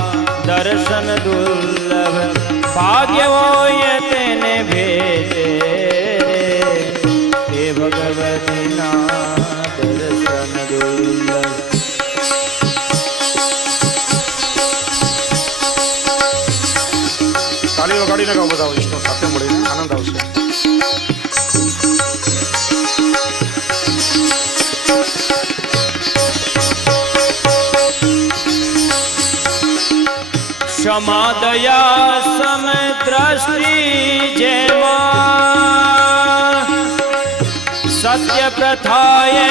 દર્શન દુર્લભ ભાગ્ય હોય તેને ભેટે હે ભગવદીના દર્શન દુર્લભ તાળી વગાડીને ગાઓ બધા વિષ્ણુ સાથે મળીને આનંદ આવશે. ક્ષમા દયા સમ દ્રષ્ટિ જેમાં સત્ય પ્રથાએ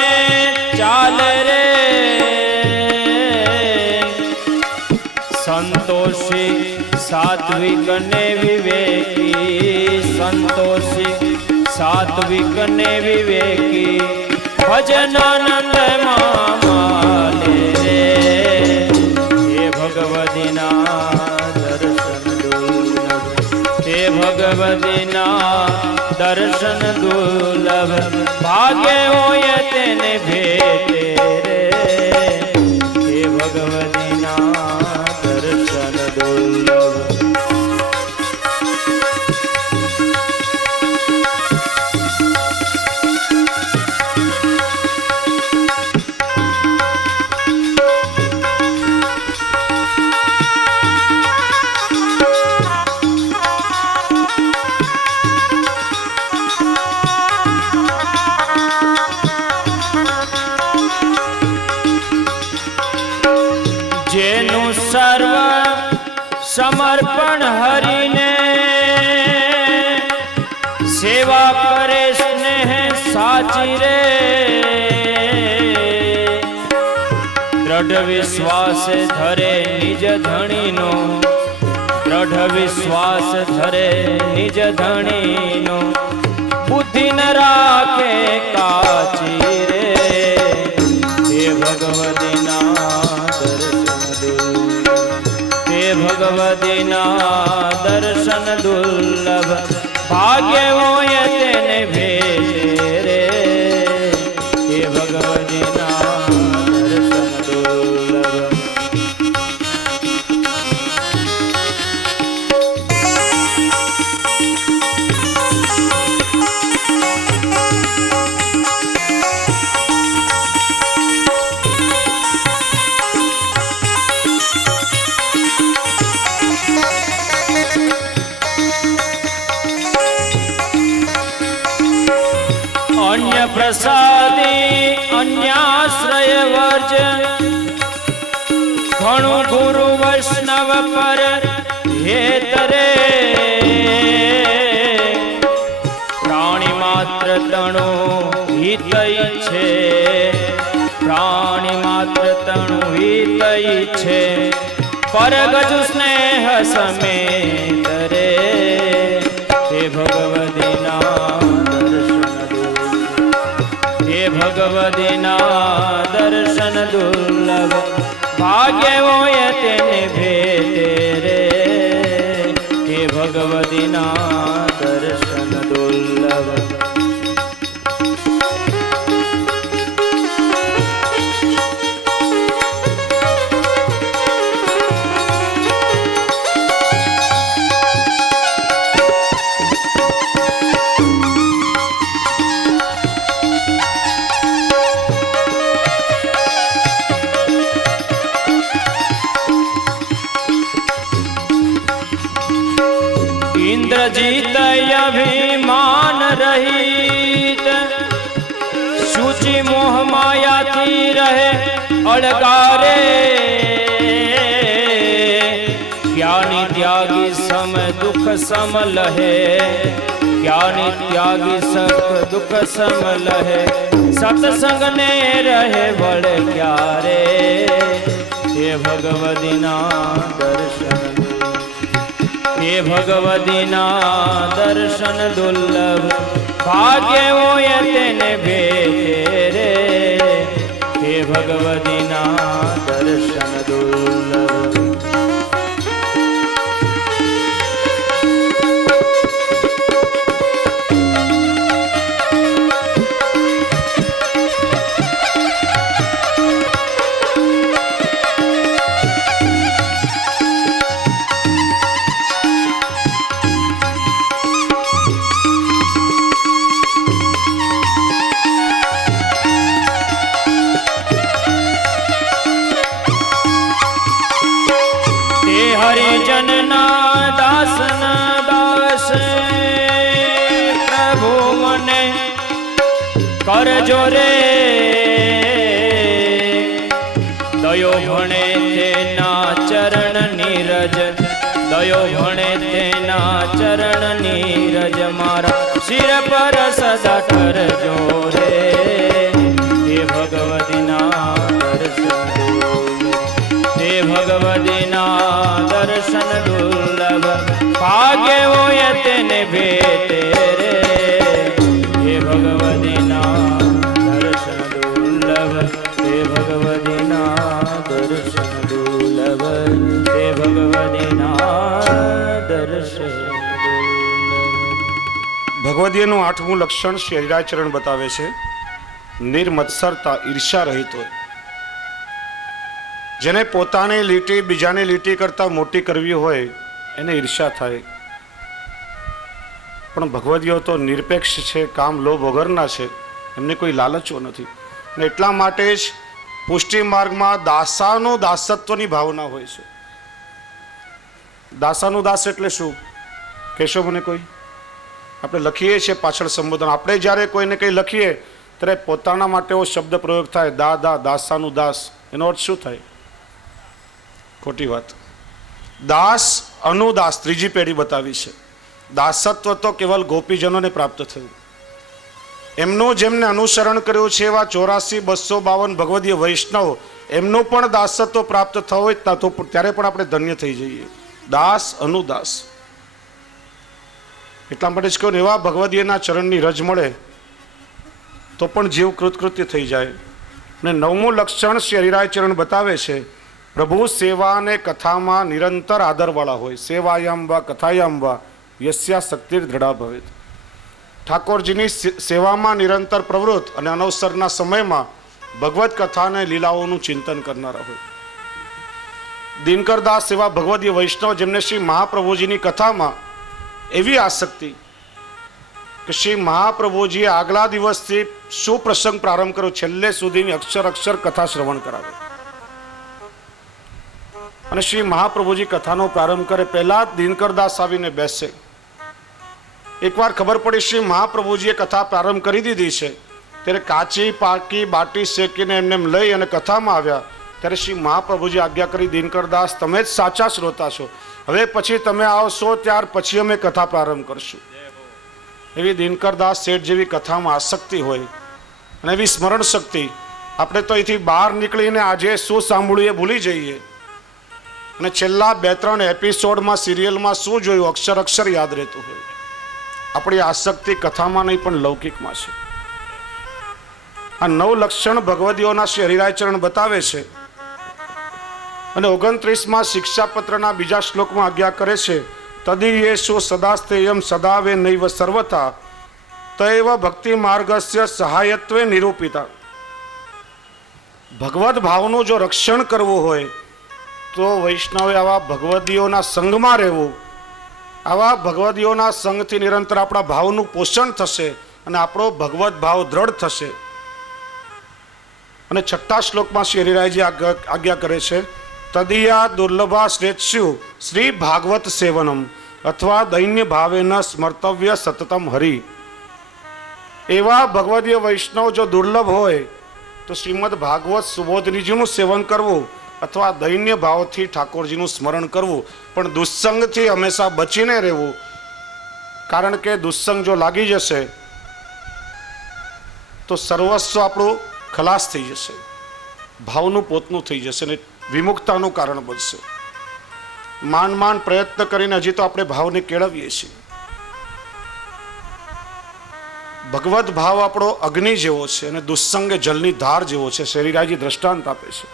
ચાલે રે સંતોષી સાત્વિક ને વિવેકી સંતોષી સાત્વિક ને વિવેકી ભજનાનંદ મામાલે રે હે ભગવદીના ભગવદીના દર્શન દુર્લભ ભાગ્ય હોય તેને ભેટે રે હે ભગવદીના દર્શન દુર્લભ જેનું સર્વ સમર્પણ હરિને સેવા કરે સ્નેહ સાચી રે દ્રઢ વિશ્વાસ ધરે નિજ ધણીનો દ્રઢ વિશ્વાસ ધરે નિજ ધણીનો બુદ્ધિ ન રાખે કાચી રે હે ભગવદીના ભગવદીના દર્શન દુર્લભ ભાગ્ય હોય તેને ભેટે રે હે ભગવદીના દર્શન દુર્લભ અન્ય પ્રસાદી અન્યાશ્રય વર્જ ઘણું ગુરુ વૈષ્ણવ પર હેત રે પ્રાણી માત્ર તણુ હિત છે પ્રાણી માત્ર તણુ હિત છે પરગજુ સ્નેહ સમેત રે હે ભગવદીના ભગવદીના દર્શન દુર્લભ ભાગ્ય હોય તેને ભેટે રે હે ભગવતીના દર્શન દુર્લભ. ઇન્દ્રજીત અભિમાન રહિત સૂચિ મોહ માયાથી રહે અળગારે. જ્ઞાની ત્યાગી સમ દુઃખ સમ લહે. જ્ઞાની ત્યાગી સખ દુઃખ સમ લહે. સત્સંગ ને રહે વળ ક્યારે. હે ભગવતીના દર્શન, હે ભગવતીના દર્શન દુર્લભ. ભાગ્ય હોય તેને ભેટે રે. હે ભગવતીના દર્શન દુર્લભ. હરિજનના દાસના દાસ પ્રભુ મને કરજો રે. દયો ભણે તેના ચરણ નીરજ. દયો ભણે તેના ચરણ નીરજ. મારા શિર પર સદા કરજો રે. હે ભગવતીના દર્શન, હે ભગવતીના દર્શન દુર્લભ. ભાગ્ય હોય તેને ભેટે રે. હે ભગવતીના દર્શન દુર્લભ. હે ભગવતીના દર્શન દુર્લભ. હે ભગવતીના દર્શન દુર્લભ. ભગવદીયનું 8મું લક્ષણ શ્રી હરિરાયચરણ બતાવે છે. નિર્મત્સરતા, ઈર્ષા રહિત હોય. જેને પોતાની લીટી બીજાની લીટી કરતાં મોટી કરવી હોય એને ઈર્ષા થાય. પણ ભગવદીઓ તો નિરપેક્ષ છે, કામ લોભ વગરના છે, એમને કોઈ લાલચો નથી. અને એટલા માટે જ પુષ્ટિ માર્ગમાં દાસાનું દાસત્વની ભાવના હોય છે. દાસાનું દાસ એટલે શું કહેશો મને કોઈ? આપણે લખીએ છીએ પાછળ સંબોધન. આપણે જ્યારે કોઈને કંઈ લખીએ ત્યારે પોતાના માટે એવો શબ્દ પ્રયોગ થાય, દા દાસાનું દાસ. એનો અર્થ શું થાય? ખોટી વાત. દાસ અનુદાસ ત્રીજી પેઢી બતાવી છે. દાસત્વ તો કેવલ ગોપીજનોને પ્રાપ્ત થયું. એમનું જેમને અનુસરણ કર્યું છે એવા 84,252 ભગવદીય વૈષ્ણવ, એમનું પણ દાસત્વ પ્રાપ્ત થયું હોય ત્યારે પણ આપણે ધન્ય થઈ જઈએ. દાસ અનુદાસ. એટલા માટે જ કહ્યું, એવા ભગવદીયના ચરણની રજ મળે તો પણ જીવ કૃતકૃત્ય થઈ જાય. અને 9મું લક્ષણ શ્રી હરિરાયચરણ બતાવે છે. પ્રભુ સેવા અને કથામાં નિરંતર આદરવાળા હોય. સેવાયામ વા કથાયામ વા યસ્યા શક્તિર દ્રઢા ભવેત. ઠાકોરજીની સેવામાં નિરંતર પ્રવૃત્ત અને અનવસરના સમયમાં ભગવત કથા અને લીલાઓનું ચિંતન કરનારા હોય. દિનકરદાસ એવા ભગવદીય વૈષ્ણવ જેમને શ્રી મહાપ્રભુજીની કથામાં એવી આસક્તિ કે શ્રી મહાપ્રભુજીએ આગલા દિવસથી શું પ્રસંગ પ્રારંભ કર્યો છેલ્લે સુધીની અક્ષર કથા શ્રવણ કરાવે. અને શ્રી મહાપ્રભુજી કથાનો પ્રારંભ કરે પહેલા જ દિનકરદાસ આવીને બેસે. એકવાર ખબર પડી શ્રી મહાપ્રભુજીએ કથા પ્રારંભ કરી દીધી છે ત્યારે કાચી પાકી બાટી શેકીને એમને લઈ અને કથામાં આવ્યા. ત્યારે શ્રી મહાપ્રભુજી આજ્ઞા કરી, દિનકરદાસ તમે જ સાચા શ્રોતા છો, હવે પછી તમે આવશો ત્યાર પછી અમે કથા પ્રારંભ કરશું. એવી દિનકરદાસ શેઠ જેવી કથામાં આસક્તિ હોય અને એવી સ્મરણ શક્તિ. આપણે તો અહીંથી બહાર નીકળીને આજે શું સાંભળ્યું એ ભૂલી જઈએ અને છેલ્લા 2-3 એપિસોડમાં સિરિયલમાં શું જોયું અક્ષર યાદ રહેતું હોય. આપણી આસક્તિ કથામાં નહીં પણ લૌકિકમાં છે. આ 9 લક્ષણ ભગવદીઓના શ્રી હરિરાયચરણ બતાવે છે. અને 29માં શિક્ષાપત્રના બીજા શ્લોકમાં આજ્ઞા કરે છે, તદીયેષુ સદાસ્તેયમ સદાવે નૈવ સર્વથા તૈવ ભક્તિ માર્ગસ્ય સહાયત્વે નિરૂપિતા. ભગવદ ભાવનું જો રક્ષણ કરવું હોય તો વૈષ્ણવે આવા ભગવદીઓના સંગમાં રહેવું. આવા ભગવદીઓના સંગથી નિરંતર આપણા ભાવનું પોષણ થશે અને આપણો ભગવદ ભાવ દ્રઢ થશે. અને 6 શ્લોકમાં શ્રી હરિરાયજી આજ્ઞા કરે છે, તદિયા દુર્લભા શ્રેષ્યુ શ્રી ભાગવત સેવનમ અથવા દૈન્ય ભાવેન સ્મર્તવ્ય સતતમ હરિ. એવા ભગવદીય વૈષ્ણવ જો દુર્લભ હોય તો શ્રીમદ ભાગવત સુબોધનીજીનું સેવન કરવું અથવા દૈન્ય ભાવથી ઠાકોરજીનું સ્મરણ કરવું, પણ દુસ્સંગથી હંમેશા બચીને રહેવું. કારણ કે દુસ્સંગ જો લાગી જશે તો સર્વસ્વ આપણું ખલાસ થઈ જશે, ભાવનું પોતનું થઈ જશે ને વિમુખતાનું કારણ બનશે. માંડ પ્રયત્ન કરીને હજી તો આપણે ભાવને કેળવીએ છીએ. ભગવત ભાવ આપણો અગ્નિ જેવો છે અને દુસ્સંગ જલની ધાર જેવો છે. શરીરાજી દ્રષ્ટાંત આપે છે,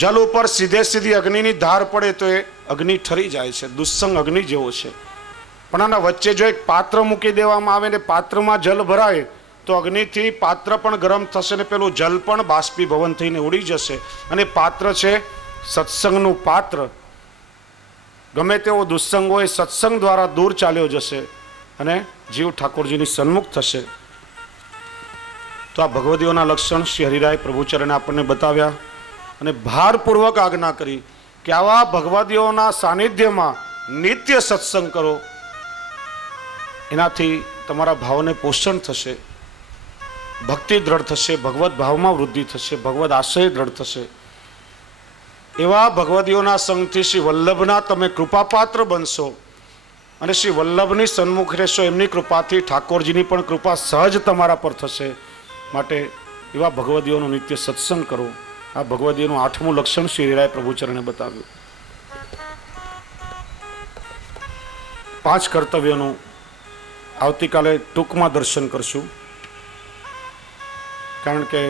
જલ ઉપર સીધી અગ્નિની ધાર પડે તો એ અગ્નિ ઠરી જાય છે. દુસ્સંગ અગ્નિ જેવો છે, પણ આના વચ્ચે જો એક પાત્ર મૂકી દેવામાં આવે ને પાત્રમાં જલ ભરાય તો અગ્નિથી પાત્ર પણ ગરમ થશે ને પેલું જલ પણ બાષ્પીભવન થઈને ઉડી જશે. અને પાત્ર છે સત્સંગનું પાત્ર. ગમે તેવો દુસ્સંગ હોય સત્સંગ દ્વારા દૂર ચાલ્યો જશે અને જીવ ઠાકોરજીની સન્મુખ થશે. તો આ ભગવદીઓના લક્ષણ શ્રી હરિરાય પ્રભુચરણે આપણને બતાવ્યા અને ભારપૂર્વક આજ્ઞા કરી કે આવા ભગવદીઓના સાનિધ્યમાં નિત્ય સત્સંગ કરો. એનાથી તમારા ભાવને પોષણ થશે, ભક્તિ દ્રઢ થશે, ભગવત ભાવમાં વૃદ્ધિ થશે, ભગવદ આશય દ્રઢ થશે. એવા ભગવદીઓના સંગથી શ્રી વલ્લભના તમે કૃપાપાત્ર બનશો અને શ્રી વલ્લભની સન્મુખ રહેશો. એમની કૃપાથી ઠાકોરજીની પણ કૃપા સહજ તમારા પર થશે. માટે એવા ભગવદીઓનો નિત્ય સત્સંગ કરો. આ ભગવદીઓનું 8મું લક્ષણ શ્રી હરિરાય પ્રભુચરણે બતાવ્યું. 5 કર્તવ્યોનું આવતીકાલે ટૂંકમાં દર્શન કરશું, કારણ કે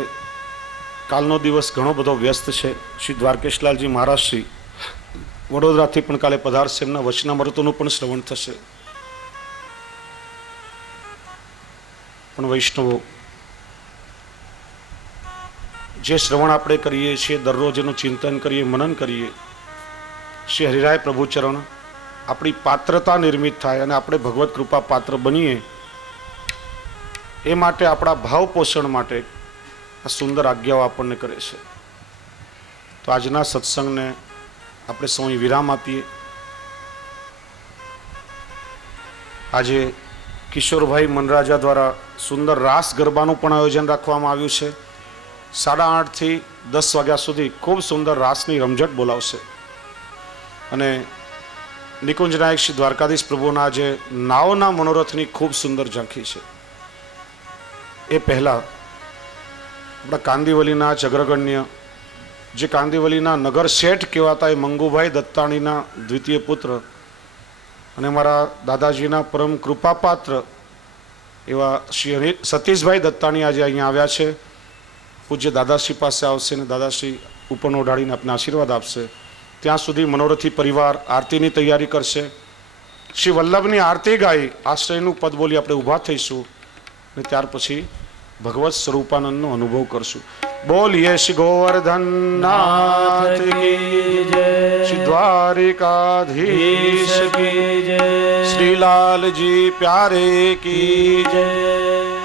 કાલનો દિવસ ઘણો બધો વ્યસ્ત છે. શ્રી દ્વારકેશલાલજી મહારાજ શ્રી વડોદરાથી પણ કાલે પધારશે. એમના વચનામૃતોનું પણ શ્રવણ થશે. પણ વૈષ્ણવો, જે શ્રવણ આપણે કરીએ છીએ, દરરોજ એનું ચિંતન કરીએ, મનન કરીએ, શ્રી હરિરાય પ્રભુચરણ આપણી પાત્રતા નિર્મિત થાય અને આપણે ભગવત કૃપા પાત્ર બનીએ, એ માટે આપણા ભાવ પોષણ માટે આ સુંદર આજ્ઞાઓ આપણને કરે છે. તો આજના સત્સંગને આપણે સૌ વિરામ આપીએ. આજે કિશોરભાઈ મનરાજા દ્વારા સુંદર રાસ ગરબાનું પણ આયોજન રાખવામાં આવ્યું છે. 8:30 થી 10 વાગ્યા સુધી ખૂબ સુંદર રાસની રમઝટ બોલાવશે. અને નિકુંજ નાયક શ્રી દ્વારકાધીશ પ્રભુના આજે નાવના મનોરથની ખૂબ સુંદર ઝાંખી છે. એ પહેલાં આપણા કાંદીવલીના જ અગ્રગણ્ય, જે કાંદીવલીના નગર શેઠ કહેવાતા એ મંગુભાઈ દત્તાણીના દ્વિતીય પુત્ર અને મારા દાદાજીના પરમ કૃપાપાત્ર એવા શ્રી સતીશભાઈ દત્તાણી આજે અહીંયા આવ્યા છે. પૂજ્ય દાદાશ્રી પાસે આવશે અને દાદાશ્રી ઉપર ઓઢાડીને આપને આશીર્વાદ આપશે. ત્યાં સુધી મનોરથી પરિવાર આરતીની તૈયારી કરશે. શ્રી વલ્લભની આરતી ગાઈ આશ્રયનું પદ બોલી આપણે ઊભા થઈશું અને ત્યાર પછી ભગવત સ્વરૂપાનંદનો અનુભવ કરશું. બોલીએ શ્રી ગોવર્ધન નાથ કી જય, શ્રી દ્વારિકાધીશ કી જય, શ્રી લાલજી પ્યારે કી જય,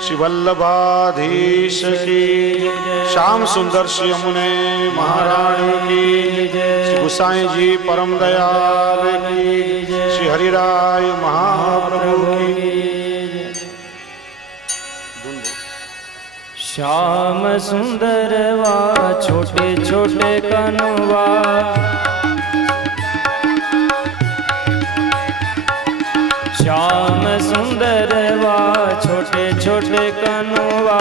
શ્રી વલ્લભાધીશ કી જય, શ્યામ સુંદર શ્રી યમુને મહારાણી કી જય, શ્રી ગુસાઈજી પરમ દયાલ કી જય, શ્રી હરિરાય મહાપ્રભુ કી. श्याम सुंदर वा छोटे छोटे कनुआ, श्याम सुंदर वा छोटे छोटे कनुआ,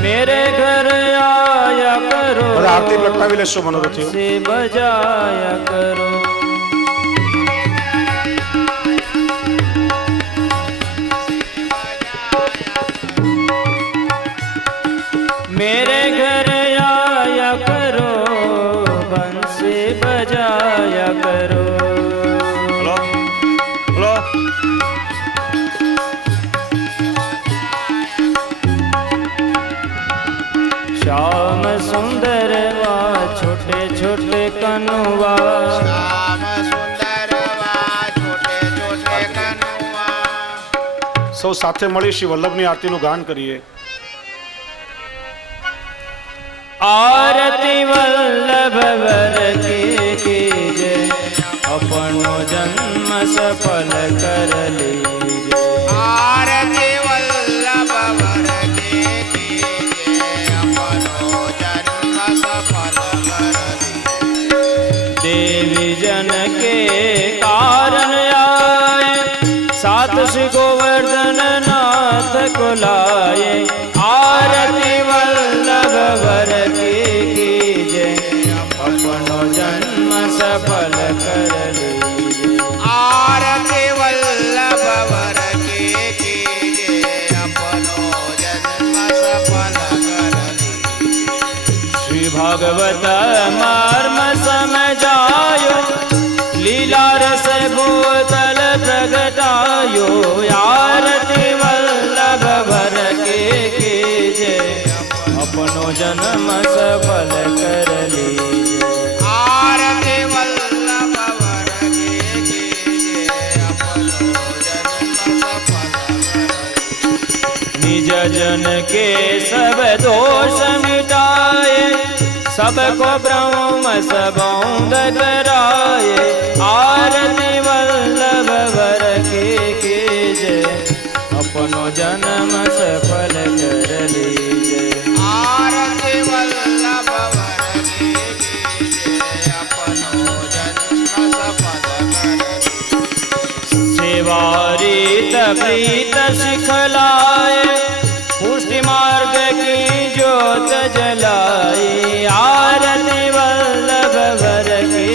मेरे घर आया करो, आरती प्रगटावी लेशो मनोरथियो, से बजाया करो. मेरे घर आया करो, સૌ સાથે મળી શ્રી વલ્લભની આરતીનું ગાન કરીએ. आरती वल्लभ वर की जय, अपनो जन्म सफल कर लीजे. आरती वल्लभ वर की जय, अपनो जन्म सफल कर लीजे. देवी जन के कारण आए, सात श्री गोवर्धन नाथ को लाए. आरती वल्लभ वर की जय, अपनो जन्म सफल कर लीजे. आरती वल्लभ वर की जय, अपनो जन्म सफल कर लीजे. श्री भागवत मर्म समझायो, लीला रस भूतल प्रगटायो. आरती वल्लभ वर की जय, अपनो जन्म सफल कर लीजे. आरती वल्लभ वर की जय, अपनो जन्म सफल कर लीजे. निज जन के सब दोष मिटाए, सबको ब्रह्म सबौंद कराए. आरती वल्लभ वर की जय, अपनो जन्म सफल कर लीजे. आरती वल्लभ वर की जय, अपनो जन्म सफल कर लीजे. सेवा रीत प्रीत सिखलाए, पुष्टि मार्ग की ज्योत जलाई. आरती वल्लभ वर की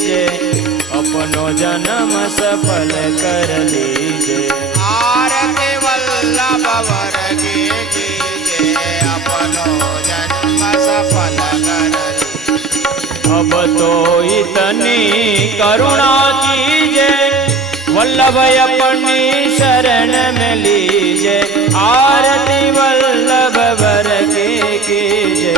जय, अपनो जन्म सफल कर लीजे. आरती वल्लभ वर की जय, अपनो जन्म सफल कर लीजे. अब तो इतनी करुणा कीजे, वल्लभ अपनी शरण में लीजे. आरती वल्लभ वर की जय,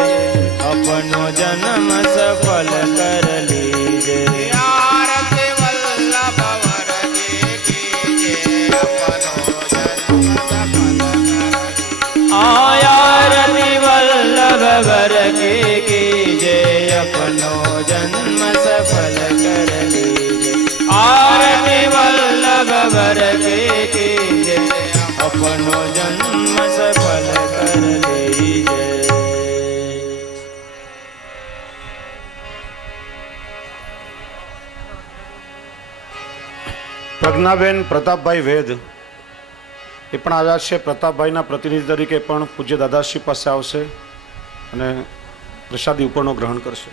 अपनो जन्म सफल कर लीजे. आरती वल्लभ वर की जय, अपनो जन्म सफल कर लीजे. आरती वल्लभ वर की जय, अपनो जन्म सफल कर लीजे. आरती वल्लभ वर की जय, अपनो जन्म सफल कर लीजे. પ્રજ્ઞાબેન પ્રતાપભાઈ વેદ એ પણ આવ્યા છે. પ્રતાપભાઈના પ્રતિનિધિ તરીકે પણ પૂજ્ય દાદાશ્રી પાસે આવશે અને પ્રસાદી ઉપરનો ગ્રહણ કરશે.